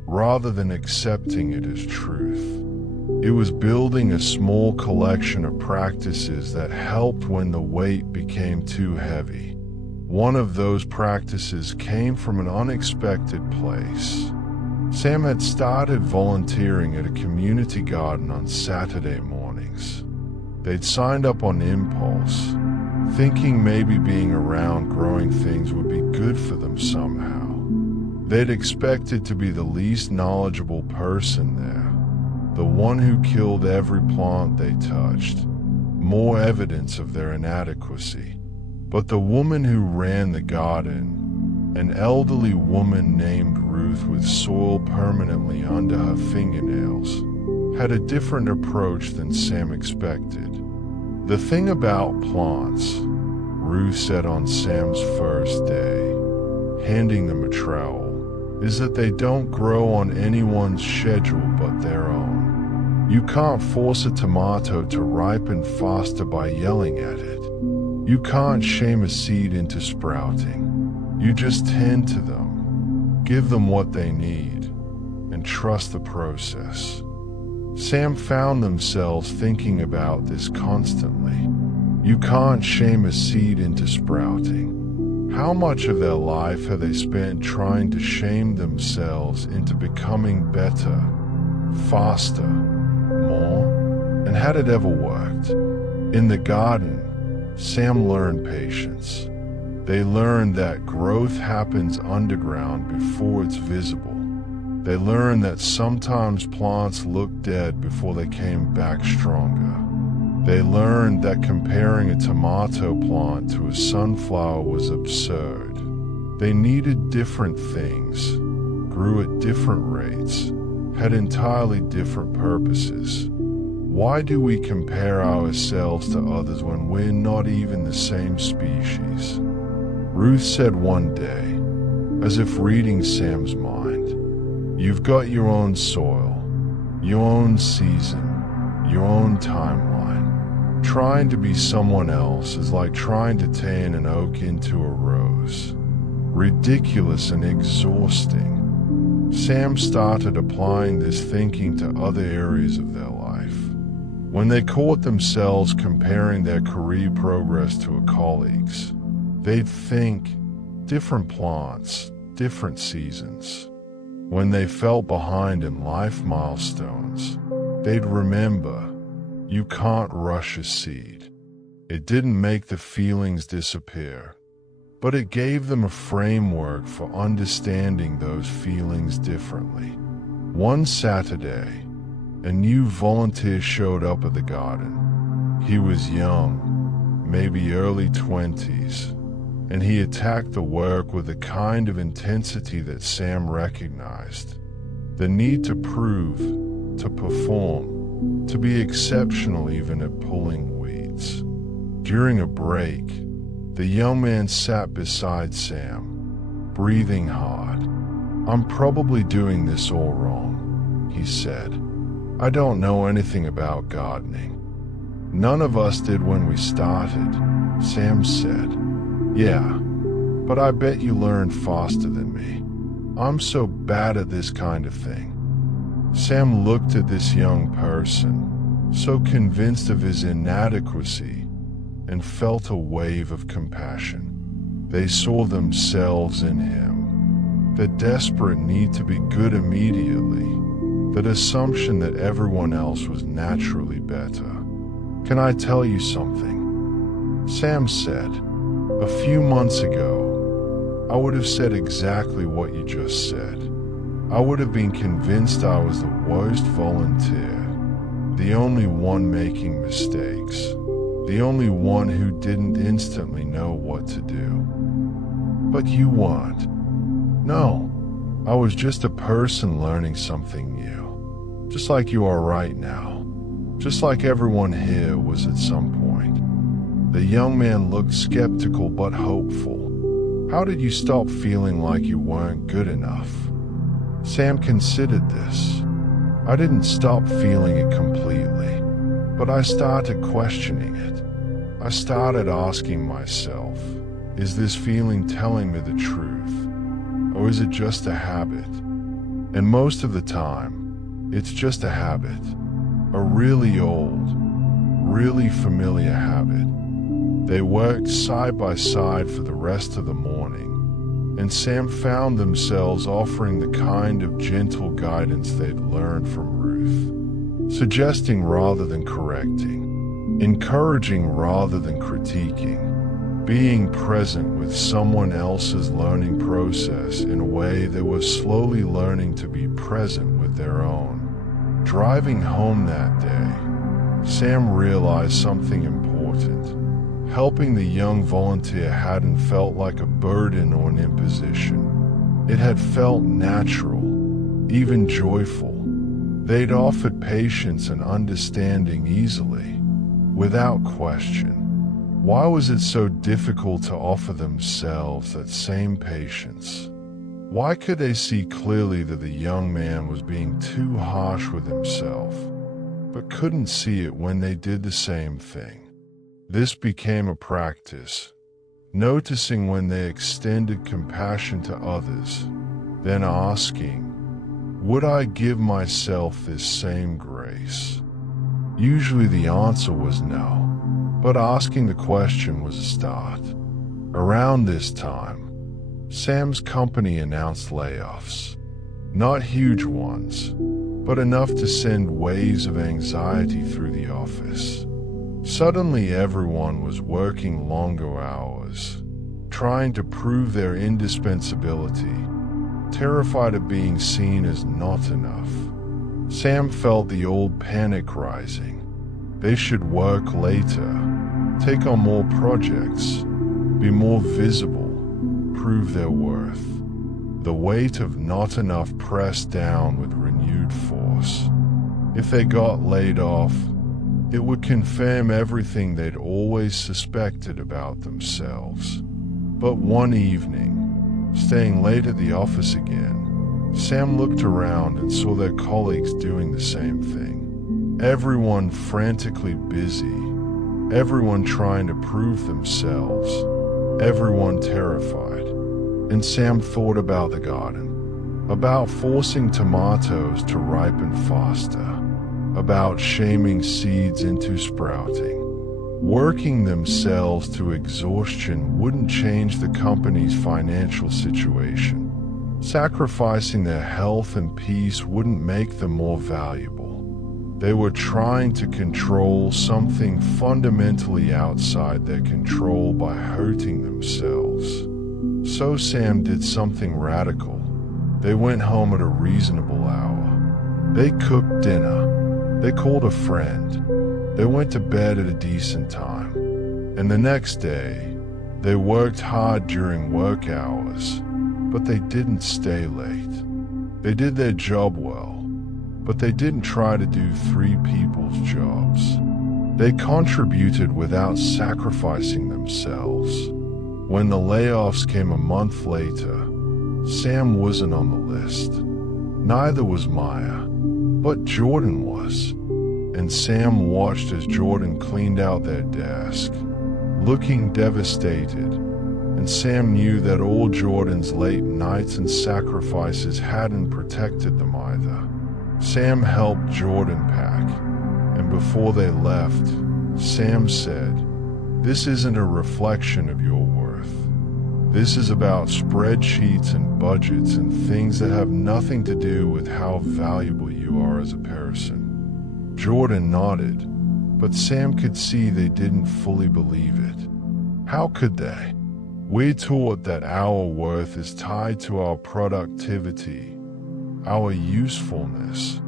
rather than accepting it as truth. It was building a small collection of practices that helped when the weight became too heavy. One of those practices came from an unexpected place. Sam had started volunteering at a community garden on Saturday mornings. They'd signed up on impulse, thinking maybe being around growing things would be good for them somehow. They'd expected to be the least knowledgeable person there, the one who killed every plant they touched. more evidence of their inadequacy. But the woman who ran the garden, an elderly woman named Ruth with soil permanently under her fingernails, had a different approach than Sam expected. "The thing about plants," Ruth said on Sam's first day, handing them a trowel, "is that they don't grow on anyone's schedule but their own. You can't force a tomato to ripen faster by yelling at it. You can't shame a seed into sprouting. You just tend to them, give them what they need, and trust the process." Sam found themselves thinking about this constantly. You can't shame a seed into sprouting. How much of their life have they spent trying to shame themselves into becoming better, faster, more? And had it ever worked? In the garden, Sam learned patience. They learned that growth happens underground before it's visible. They learned that sometimes plants look dead before they came back stronger. They learned that comparing a tomato plant to a sunflower was absurd. They needed different things, grew at different rates, had entirely different purposes. Why do we compare ourselves to others when we're not even the same species? Ruth said one day, as if reading Sam's mind, "You've got your own soil, your own season, your own timeline. Trying to be someone else is like trying to turn an oak into a rose. Ridiculous and exhausting." Sam started applying this thinking to other areas of their life. When they caught themselves comparing their career progress to a colleague's, they'd think, different plants, different seasons. When they fell behind in life milestones, they'd remember, you can't rush a seed. It didn't make the feelings disappear, but it gave them a framework for understanding those feelings differently. One Saturday, a new volunteer showed up at the garden. He was young, maybe early 20s, and he attacked the work with a kind of intensity that Sam recognized. The need to prove, to perform, to be exceptional even at pulling weeds. During a break, the young man sat beside Sam, breathing hard. "I'm probably doing this all wrong," he said. "I don't know anything about gardening." "None of us did when we started," Sam said. "Yeah, but I bet you learned faster than me. I'm so bad at this kind of thing." Sam looked at this young person, so convinced of his inadequacy, and felt a wave of compassion. They saw themselves in him. The desperate need to be good immediately, that assumption that everyone else was naturally better. "Can I tell you something?" Sam said. "A few months ago, I would have said exactly what you just said. I would have been convinced I was the worst volunteer, the only one making mistakes, the only one who didn't instantly know what to do. But you weren't. No, I was just a person learning something new, just like you are right now, just like everyone here was at some point." The young man looked skeptical but hopeful. "How did you stop feeling like you weren't good enough?" Sam considered this. "I didn't stop feeling it completely, but I started questioning it. I started asking myself, is this feeling telling me the truth? Or is it just a habit? And most of the time, it's just a habit. A really old, really familiar habit." They worked side by side for the rest of the morning, and Sam found themselves offering the kind of gentle guidance they'd learned from Ruth, suggesting rather than correcting, encouraging rather than critiquing, being present with someone else's learning process in a way they were slowly learning to be present with their own. Driving home that day, Sam realized something important. Helping the young volunteer hadn't felt like a burden or an imposition. It had felt natural, even joyful. They'd offered patience and understanding easily, without question. Why was it so difficult to offer themselves that same patience? Why could they see clearly that the young man was being too harsh with himself, but couldn't see it when they did the same thing? This became a practice, noticing when they extended compassion to others, then asking, would I give myself this same grace? Usually the answer was no, but asking the question was a start. Around this time, Sam's company announced layoffs. Not huge ones, but enough to send waves of anxiety through the office. Suddenly everyone was working longer hours, trying to prove their indispensability, terrified of being seen as not enough. Sam felt the old panic rising. They should work later, take on more projects, be more visible, prove their worth. The weight of not enough pressed down with renewed force. If they got laid off, it would confirm everything they'd always suspected about themselves. But one evening, staying late at the office again, Sam looked around and saw their colleagues doing the same thing. Everyone frantically busy, everyone trying to prove themselves, everyone terrified. And Sam thought about the garden, about forcing tomatoes to ripen faster, about shaming seeds into sprouting. Working themselves to exhaustion wouldn't change the company's financial situation. Sacrificing their health and peace wouldn't make them more valuable. They were trying to control something fundamentally outside their control by hurting themselves. So Sam did something radical. They went home at a reasonable hour. They cooked dinner. They called a friend. They went to bed at a decent time. And the next day, they worked hard during work hours, but they didn't stay late. They did their job well, but they didn't try to do three people's jobs. They contributed without sacrificing themselves. When the layoffs came a month later, Sam wasn't on the list. Neither was Maya, but Jordan was. And Sam watched as Jordan cleaned out their desk, looking devastated. And Sam knew that all Jordan's late nights and sacrifices hadn't protected them either. Sam helped Jordan pack, and before they left, Sam said, "This isn't a reflection of your worth. This is about spreadsheets and budgets and things that have nothing to do with how valuable you are as a person." Jordan nodded, but Sam could see they didn't fully believe it. How could they? We're taught that our worth is tied to our productivity, our usefulness,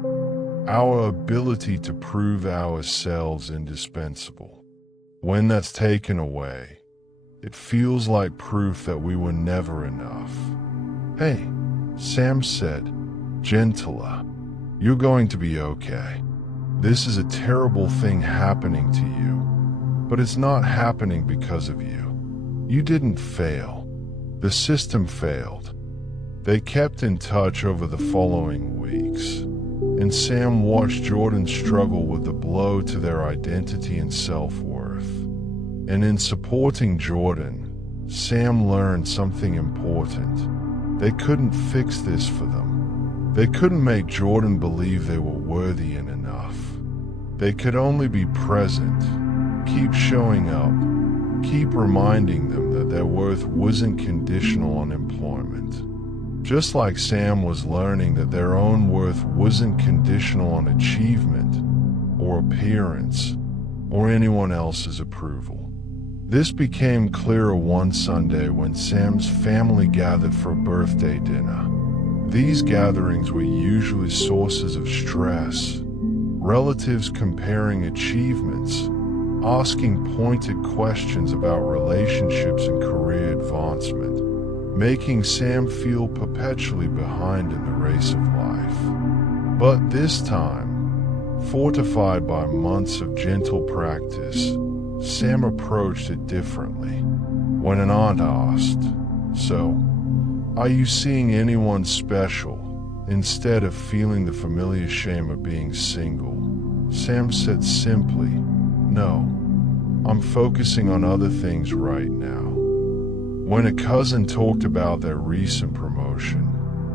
our ability to prove ourselves indispensable. When that's taken away, it feels like proof that we were never enough. "Hey," Sam said, gentler, "you're going to be okay. This is a terrible thing happening to you, but it's not happening because of you. You didn't fail. The system failed." They kept in touch over the following weeks, and Sam watched Jordan struggle with the blow to their identity and self-worth. And in supporting Jordan, Sam learned something important. They couldn't fix this for them. They couldn't make Jordan believe they were worthy and enough. They could only be present, keep showing up, keep reminding them that their worth wasn't conditional on employment. Just like Sam was learning that their own worth wasn't conditional on achievement or appearance or anyone else's approval. This became clearer one Sunday when Sam's family gathered for a birthday dinner. These gatherings were usually sources of stress, relatives comparing achievements, asking pointed questions about relationships and career advancement, making Sam feel perpetually behind in the race of life. But this time, fortified by months of gentle practice, Sam approached it differently. When an aunt asked, "So, are you seeing anyone special?" instead of feeling the familiar shame of being single, Sam said simply, "No, I'm focusing on other things right now." When a cousin talked about their recent promotion,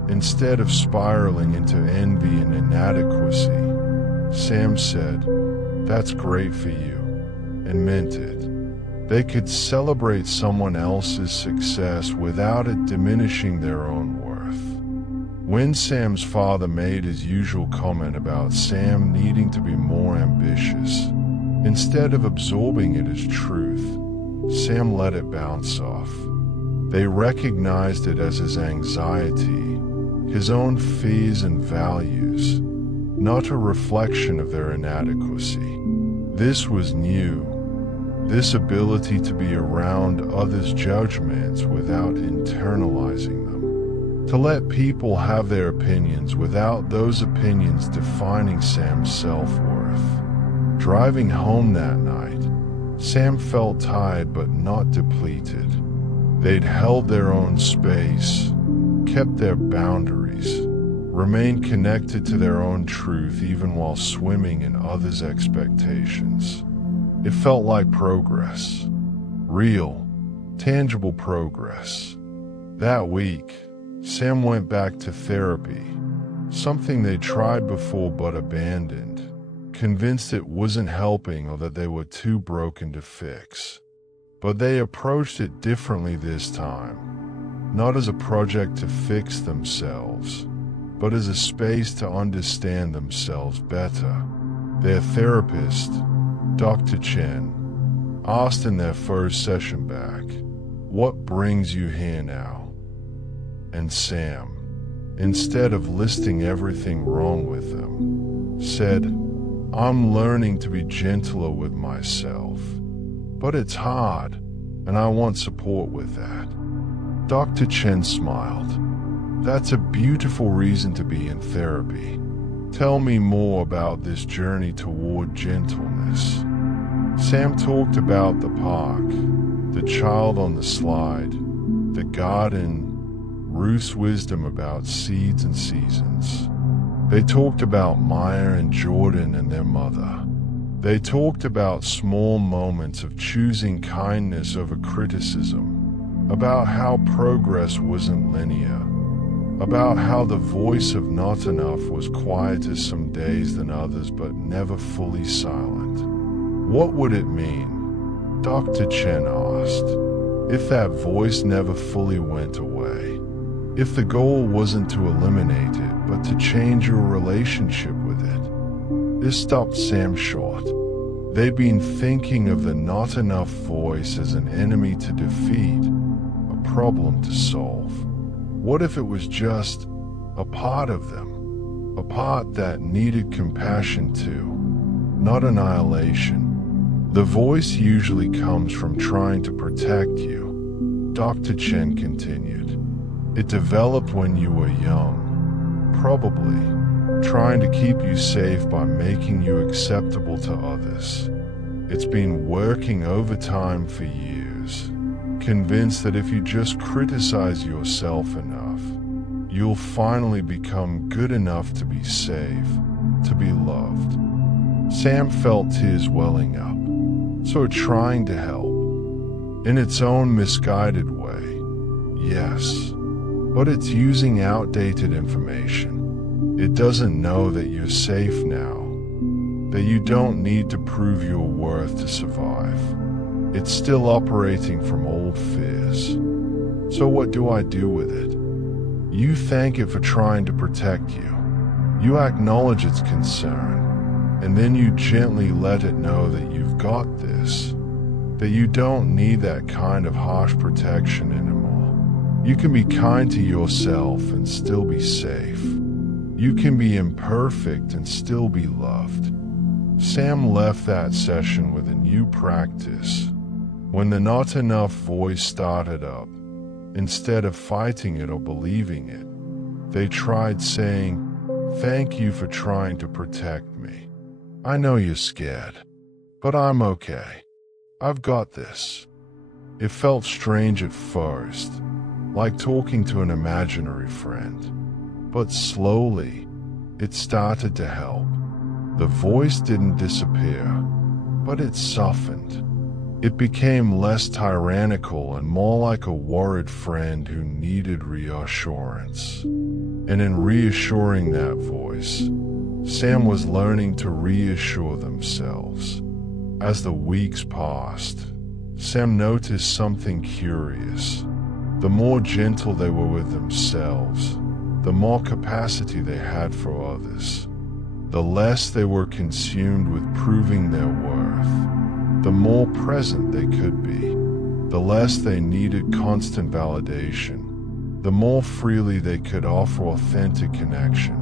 instead of spiraling into envy and inadequacy, Sam said, "That's great for you," and meant it. They could celebrate someone else's success without it diminishing their own worth. When Sam's father made his usual comment about Sam needing to be more ambitious, instead of absorbing it as truth, Sam let it bounce off. They recognized it as his anxiety, his own fears and values, not a reflection of their inadequacy. This was new. This ability to be around others' judgments without internalizing them. To let people have their opinions without those opinions defining Sam's self-worth. Driving home that night, Sam felt tired but not depleted. They'd held their own space, kept their boundaries, remained connected to their own truth even while swimming in others' expectations. It felt like progress. Real, tangible progress. That week, Sam went back to therapy, something they tried before but abandoned, convinced it wasn't helping or that they were too broken to fix. But they approached it differently this time, not as a project to fix themselves, but as a space to understand themselves better. Their therapist, Dr. Chen, asked in their first session back, "What brings you here now?" And Sam, instead of listing everything wrong with them, said, "I'm learning to be gentler with myself. But it's hard, and I want support with that." Dr. Chen smiled. "That's a beautiful reason to be in therapy. Tell me more about this journey toward gentleness." Sam talked about the park, the child on the slide, the garden, Ruth's wisdom about seeds and seasons. They talked about Maya and Jordan and their mother. They talked about small moments of choosing kindness over criticism, about how progress wasn't linear, about how the voice of not enough was quieter some days than others but never fully silent. What would it mean, Dr. Chen asked, if that voice never fully went away? If the goal wasn't to eliminate it, but to change your relationship with it? This stopped Sam short. They'd been thinking of the not enough voice as an enemy to defeat, a problem to solve. What if it was just a part of them, a part that needed compassion too, not annihilation? The voice usually comes from trying to protect you, Dr. Chen continued. It developed when you were young, probably trying to keep you safe by making you acceptable to others. It's been working overtime for years, convinced that if you just criticize yourself enough, you'll finally become good enough to be safe, to be loved. Sam felt tears welling up, so trying to help. In its own misguided way, yes. But it's using outdated information. It doesn't know that you're safe now, that you don't need to prove your worth to survive. It's still operating from old fears. So what do I do with it? You thank it for trying to protect you. You acknowledge its concern, and then you gently let it know that you've got this, that you don't need that kind of harsh protection anymore. You can be kind to yourself and still be safe. You can be imperfect and still be loved. Sam left that session with a new practice. When the not enough voice started up, instead of fighting it or believing it, they tried saying, "Thank you for trying to protect me. I know you're scared, but I'm okay. I've got this." It felt strange at first, like talking to an imaginary friend. But slowly, it started to help. The voice didn't disappear, but it softened. It became less tyrannical and more like a worried friend who needed reassurance. And in reassuring that voice, Sam was learning to reassure themselves. As the weeks passed, Sam noticed something curious. The more gentle they were with themselves, the more capacity they had for others. The less they were consumed with proving their worth, the more present they could be. The less they needed constant validation, the more freely they could offer authentic connection.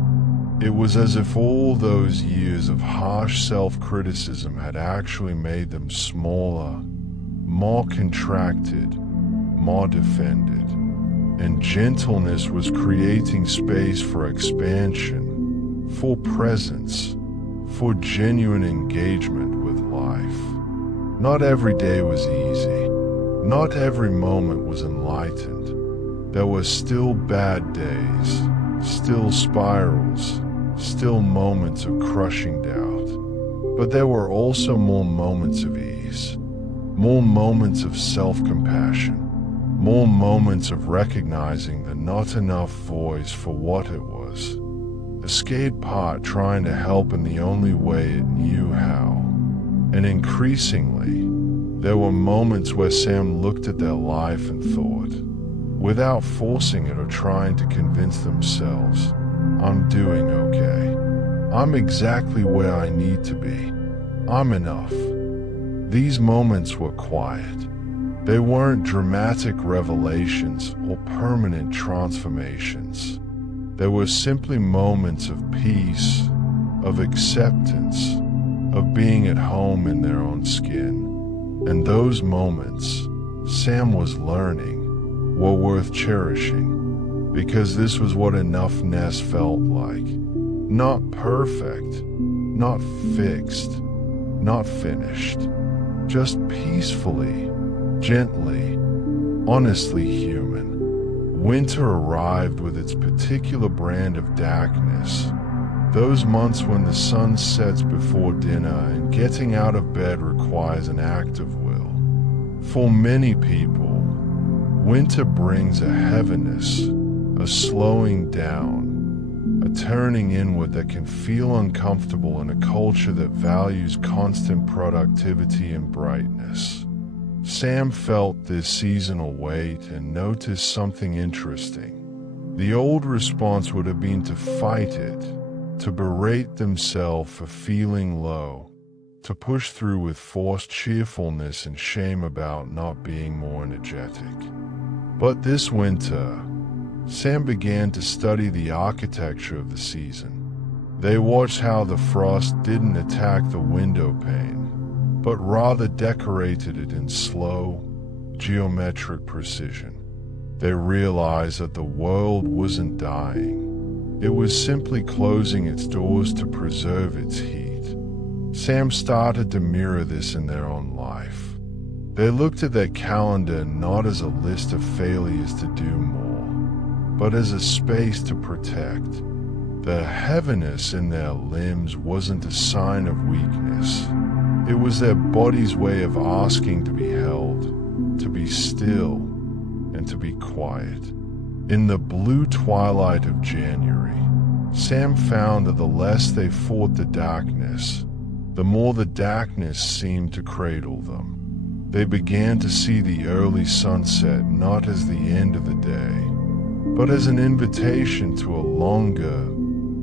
It was as if all those years of harsh self-criticism had actually made them smaller, more contracted, more defended. And gentleness was creating space for expansion, for presence, for genuine engagement with life. Not every day was easy. Not every moment was enlightened. There were still bad days, still spirals, still moments of crushing doubt. But there were also more moments of ease, more moments of self-compassion, more moments of recognizing the not enough voice for what it was. A scared part trying to help in the only way it knew how. And increasingly, there were moments where Sam looked at their life and thought, without forcing it or trying to convince themselves, "I'm doing okay. I'm exactly where I need to be. I'm enough." These moments were quiet. They weren't dramatic revelations or permanent transformations. They were simply moments of peace, of acceptance, of being at home in their own skin. And those moments, Sam was learning, were worth cherishing, because this was what enough-ness felt like. Not perfect, not fixed, not finished, just peacefully, gently, honestly human. Winter arrived with its particular brand of darkness. Those months when the sun sets before dinner and getting out of bed requires an act of will. For many people, winter brings a heaviness, a slowing down, a turning inward that can feel uncomfortable in a culture that values constant productivity and brightness. Sam felt this seasonal weight and noticed something interesting. The old response would have been to fight it, to berate themselves for feeling low, to push through with forced cheerfulness and shame about not being more energetic. But this winter, Sam began to study the architecture of the season. They watched how the frost didn't attack the window pane, but rather decorated it in slow, geometric precision. They realized that the world wasn't dying. It was simply closing its doors to preserve its heat. Sam started to mirror this in their own life. They looked at their calendar not as a list of failures to do more, but as a space to protect. The heaviness in their limbs wasn't a sign of weakness. It was their body's way of asking to be held, to be still, and to be quiet. In the blue twilight of January, Sam found that the less they fought the darkness, the more the darkness seemed to cradle them. They began to see the early sunset not as the end of the day, but as an invitation to a longer,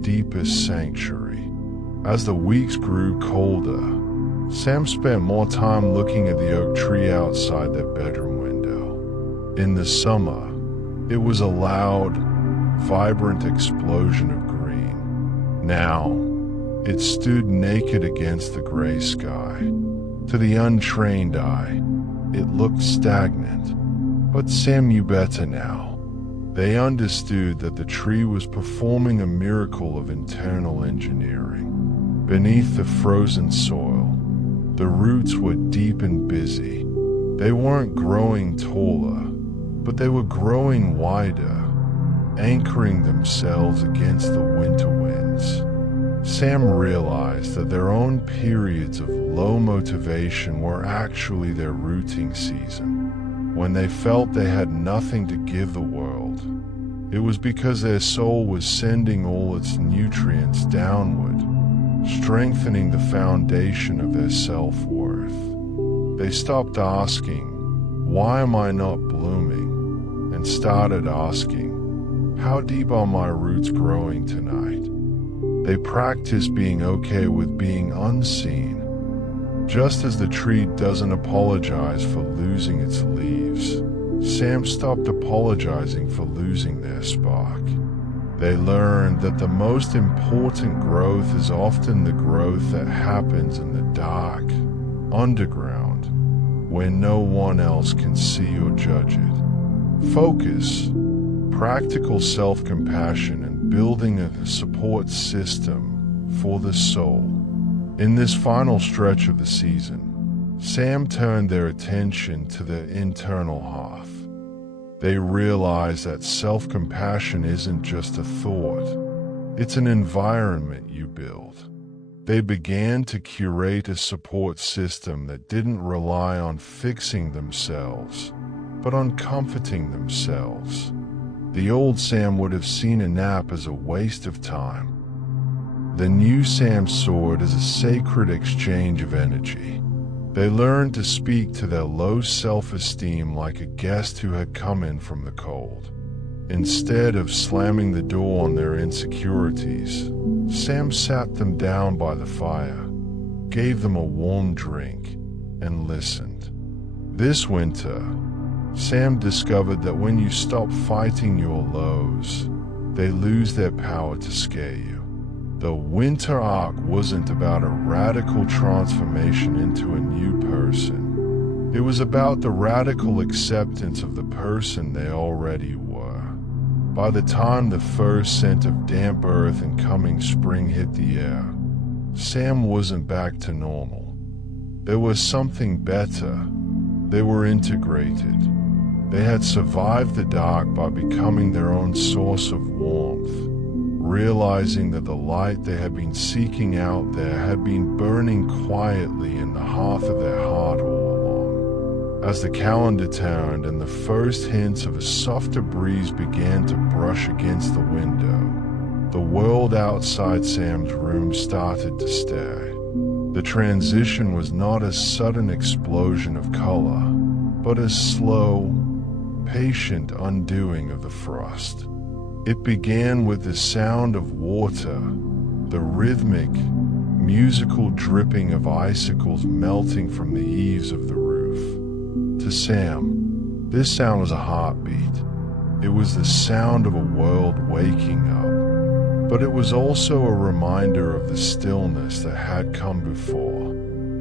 deeper sanctuary. As the weeks grew colder, Sam spent more time looking at the oak tree outside their bedroom window. In the summer, it was a loud, vibrant explosion of green. Now, It stood naked against the gray sky. To the untrained eye, it looked stagnant. But Sam knew better now. They understood that the tree was performing a miracle of internal engineering. Beneath the frozen soil, the roots were deep and busy. They weren't growing taller, but they were growing wider, anchoring themselves against the winter winds. Sam realized that their own periods of low motivation were actually their rooting season. When they felt they had nothing to give the world, it was because their soul was sending all its nutrients downward, strengthening the foundation of their self-worth. They stopped asking, "Why am I not blooming?" and started asking, "How deep are my roots growing tonight?" They practiced being okay with being unseen. Just as the tree doesn't apologize for losing its leaves, Sam stopped apologizing for losing their spark. They learned that the most important growth is often the growth that happens in the dark, underground, where no one else can see or judge it. Focus, practical self-compassion, and building a support system for the soul. In this final stretch of the season, Sam turned their attention to the internal hearth. They realized that self-compassion isn't just a thought, it's an environment you build. They began to curate a support system that didn't rely on fixing themselves, but on comforting themselves. The old Sam would have seen a nap as a waste of time. The new Sam saw it as a sacred exchange of energy. They learned to speak to their low self-esteem like a guest who had come in from the cold. Instead of slamming the door on their insecurities, Sam sat them down by the fire, gave them a warm drink, and listened. This winter, Sam discovered that when you stop fighting your lows, they lose their power to scare you. The winter arc wasn't about a radical transformation into a new person. It was about the radical acceptance of the person they already were. By the time the first scent of damp earth and coming spring hit the air, Sam wasn't back to normal. There was something better. They were integrated. They had survived the dark by becoming their own source of warmth, realizing that the light they had been seeking out there had been burning quietly in the hearth of their heart all along. As the calendar turned and the first hints of a softer breeze began to brush against the window, the world outside Sam's room started to stir. The transition was not a sudden explosion of color, but a slow, patient undoing of the frost. It began with the sound of water, the rhythmic, musical dripping of icicles melting from the eaves of the roof. To Sam, this sound was a heartbeat. It was the sound of a world waking up, but it was also a reminder of the stillness that had come before.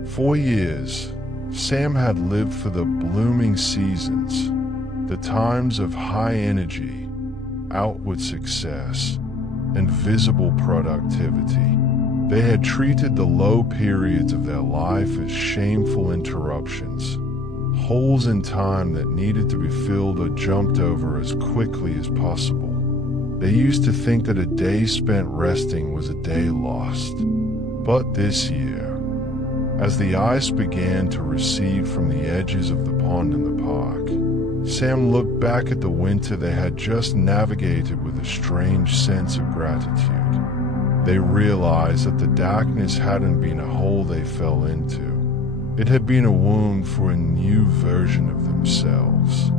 For years, Sam had lived for the blooming seasons, the times of high energy, outward success, and visible productivity. They had treated the low periods of their life as shameful interruptions, holes in time that needed to be filled or jumped over as quickly as possible. They used to think that a day spent resting was a day lost. But this year, as the ice began to recede from the edges of the pond in the park, Sam looked back at the winter they had just navigated with a strange sense of gratitude. They realized that the darkness hadn't been a hole they fell into. It had been a wound for a new version of themselves.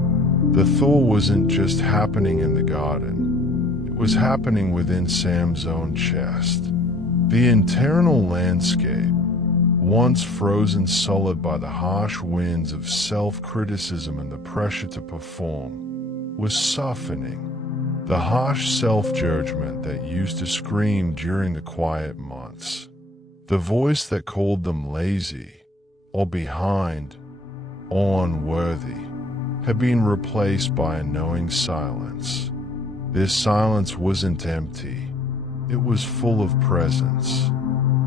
The thaw wasn't just happening in the garden. It was happening within Sam's own chest. The internal landscape, once frozen solid by the harsh winds of self-criticism and the pressure to perform, was softening. The harsh self-judgment that used to scream during the quiet months The voice that called them lazy, or behind, or unworthy, had been replaced by a knowing silence. This silence wasn't empty. It was full of presence.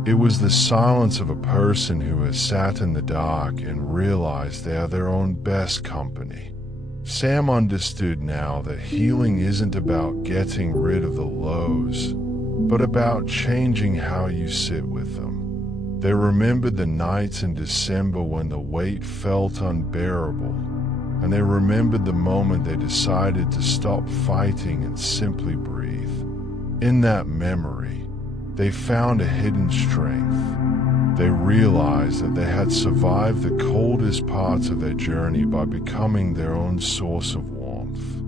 It was the silence of a person who has sat in the dark and realized they are their own best company. Sam understood now that healing isn't about getting rid of the lows, but about changing how you sit with them. They remembered the nights in December when the weight felt unbearable, and they remembered the moment they decided to stop fighting and simply breathe. In that memory, they found a hidden strength. They realized that they had survived the coldest parts of their journey by becoming their own source of warmth.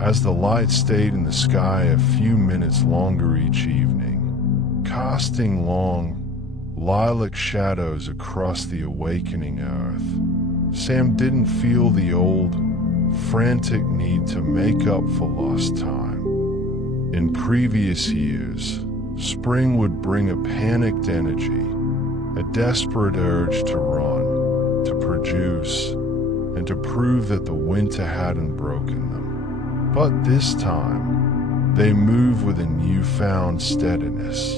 As the light stayed in the sky a few minutes longer each evening, casting long, lilac shadows across the awakening earth, Sam didn't feel the old, frantic need to make up for lost time. In previous years, spring would bring a panicked energy, a desperate urge to run, to produce, and to prove that the winter hadn't broken them. But this time, they moved with a newfound steadiness.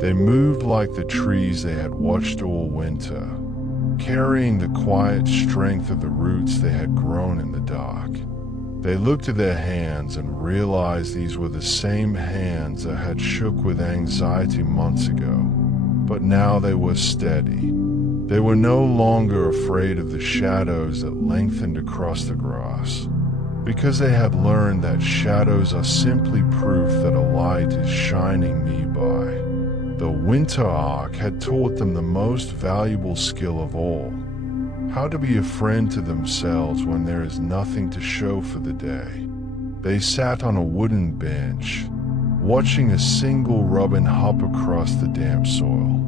They moved like the trees they had watched all winter, carrying the quiet strength of the roots they had grown in the dark. They looked at their hands and realized these were the same hands that had shook with anxiety months ago, but now they were steady. They were no longer afraid of the shadows that lengthened across the grass, because they had learned that shadows are simply proof that a light is shining nearby. The winter arc had taught them the most valuable skill of all: how to be a friend to themselves when there is nothing to show for the day. They sat on a wooden bench, watching a single robin hop across the damp soil.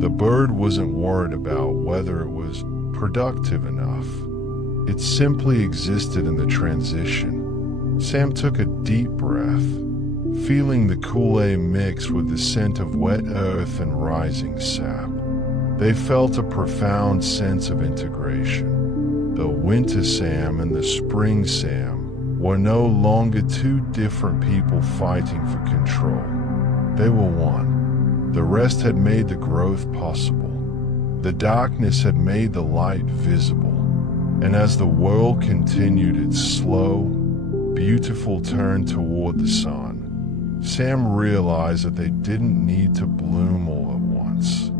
The bird wasn't worried about whether it was productive enough. It simply existed in the transition. Sam took a deep breath, feeling the Kool-Aid mix with the scent of wet earth and rising sap. They felt a profound sense of integration. The winter Sam and the spring Sam were no longer two different people fighting for control. They were one. The rest had made the growth possible. The darkness had made the light visible. And as the world continued its slow, beautiful turn toward the sun, Sam realized that they didn't need to bloom all at once.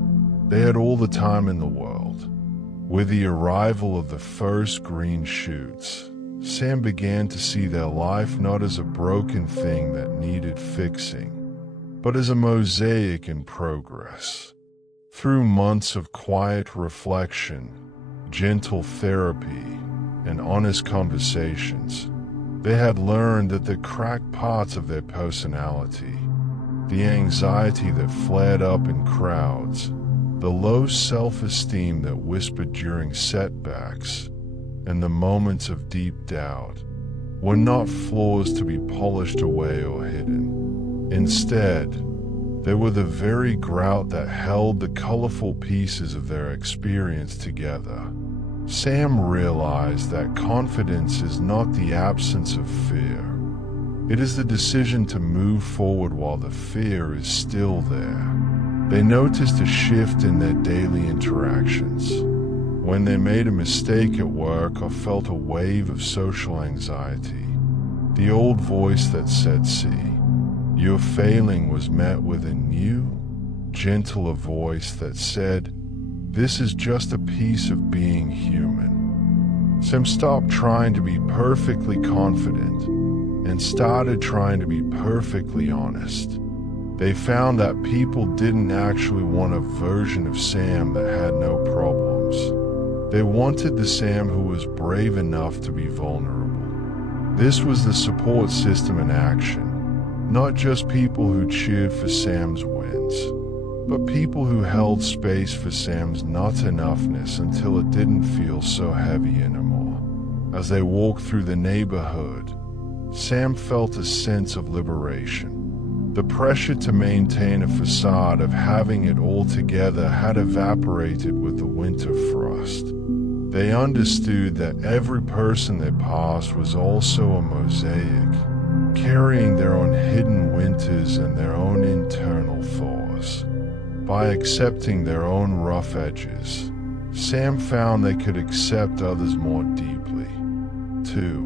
They had all the time in the world. With the arrival of the first green shoots, Sam began to see their life not as a broken thing that needed fixing, but as a mosaic in progress. Through months of quiet reflection, gentle therapy, and honest conversations, they had learned that the cracked parts of their personality, the anxiety that flared up in crowds, the low self-esteem that whispered during setbacks, and the moments of deep doubt, were not flaws to be polished away or hidden. Instead, they were the very grout that held the colorful pieces of their experience together. Sam realized that confidence is not the absence of fear. It is the decision to move forward while the fear is still there. They noticed a shift in their daily interactions. When they made a mistake at work or felt a wave of social anxiety, the old voice that said, "See, you're failing," was met with a new, gentler voice that said, "This is just a piece of being human." Sam stopped trying to be perfectly confident and started trying to be perfectly honest. They found that people didn't actually want a version of Sam that had no problems. They wanted the Sam who was brave enough to be vulnerable. This was the support system in action, not just people who cheered for Sam's wins, but people who held space for Sam's not enoughness until it didn't feel so heavy anymore. As they walked through the neighborhood, Sam felt a sense of liberation. The pressure to maintain a facade of having it all together had evaporated with the winter frost. They understood that every person they passed was also a mosaic, carrying their own hidden winters and their own internal thaws. By accepting their own rough edges, Sam found they could accept others more deeply, too.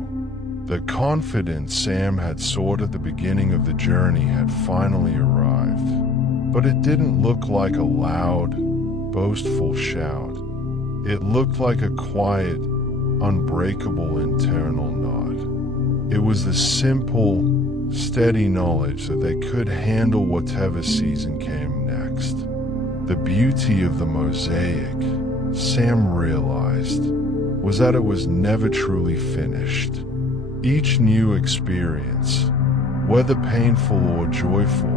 The confidence Sam had sought at the beginning of the journey had finally arrived, but it didn't look like a loud, boastful shout. It looked like a quiet, unbreakable internal nod. It was the simple, steady knowledge that they could handle whatever season came next. The beauty of the mosaic, Sam realized, was that it was never truly finished. Each new experience, whether painful or joyful,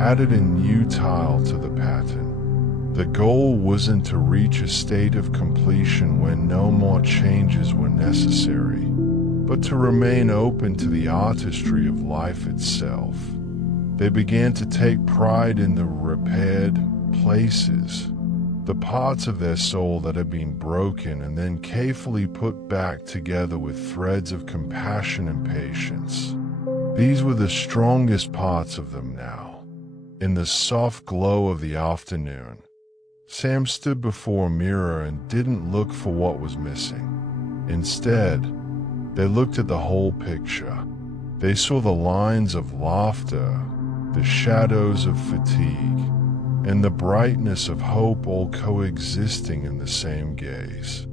added a new tile to the pattern. The goal wasn't to reach a state of completion when no more changes were necessary, but to remain open to the artistry of life itself. They began to take pride in the repaired places, the parts of their soul that had been broken and then carefully put back together with threads of compassion and patience. These were the strongest parts of them now. In the soft glow of the afternoon, Sam stood before a mirror and didn't look for what was missing. Instead, they looked at the whole picture. They saw the lines of laughter, the shadows of fatigue, and the brightness of hope all coexisting in the same gaze.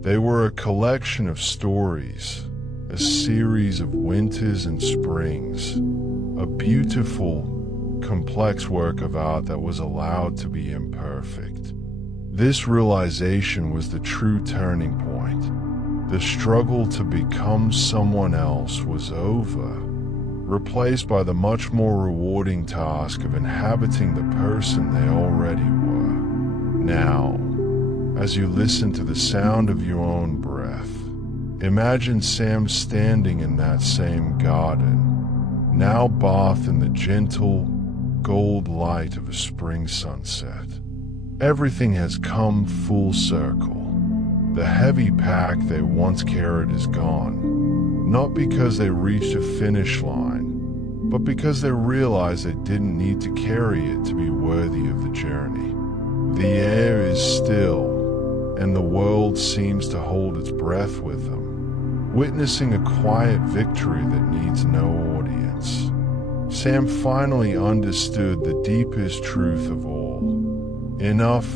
They were a collection of stories, a series of winters and springs, a beautiful, complex work of art that was allowed to be imperfect. This realization was the true turning point. The struggle to become someone else was over, replaced by the much more rewarding task of inhabiting the person they already were. Now, as you listen to the sound of your own breath, imagine Sam standing in that same garden, now bathed in the gentle, gold light of a spring sunset. Everything has come full circle. The heavy pack they once carried is gone. Not because they reached a finish line, but because they realized they didn't need to carry it to be worthy of the journey. The air is still, and the world seems to hold its breath with them, witnessing a quiet victory that needs no audience. Sam finally understood the deepest truth of all. Enough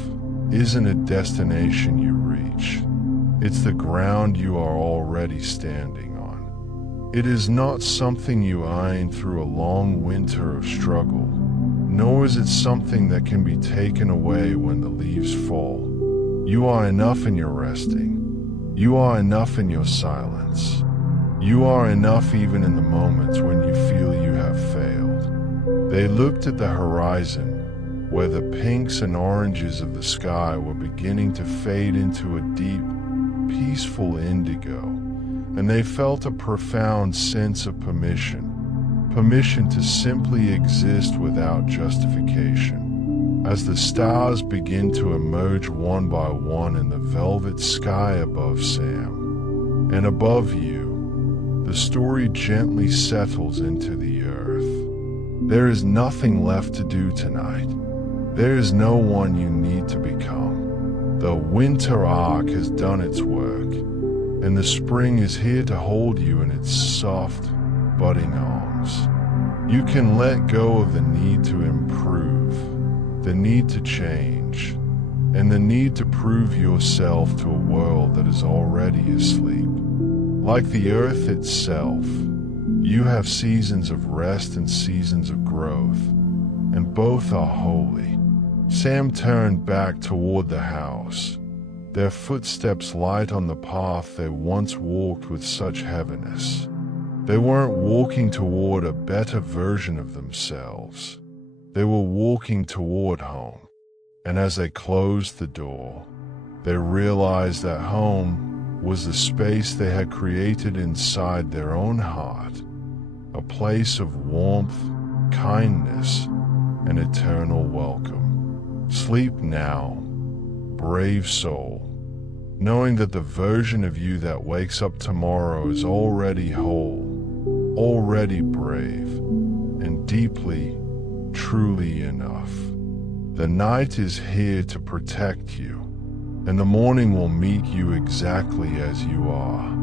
isn't a destination you reach. It's the ground you are already standing on. It is not something you earn through a long winter of struggle, nor is it something that can be taken away when the leaves fall. You are enough in your resting. You are enough in your silence. You are enough even in the moments when you feel you have failed. They looked at the horizon, where the pinks and oranges of the sky were beginning to fade into a deep, peaceful indigo, and they felt a profound sense of permission to simply exist without justification. As the stars begin to emerge one by one in the velvet sky above Sam, and above you, the story gently settles into the earth. There is nothing left to do tonight. There is no one you need to become. The winter arc has done its work, and the spring is here to hold you in its soft, budding arms. You can let go of the need to improve, the need to change, and the need to prove yourself to a world that is already asleep. Like the earth itself, you have seasons of rest and seasons of growth, and both are holy. Sam turned back toward the house, their footsteps light on the path they once walked with such heaviness. They weren't walking toward a better version of themselves. They were walking toward home. And as they closed the door, they realized that home was the space they had created inside their own heart, a place of warmth, kindness and eternal welcome. Sleep now, brave soul, knowing that the version of you that wakes up tomorrow is already whole, already brave, and deeply, truly enough. The night is here to protect you, and the morning will meet you exactly as you are.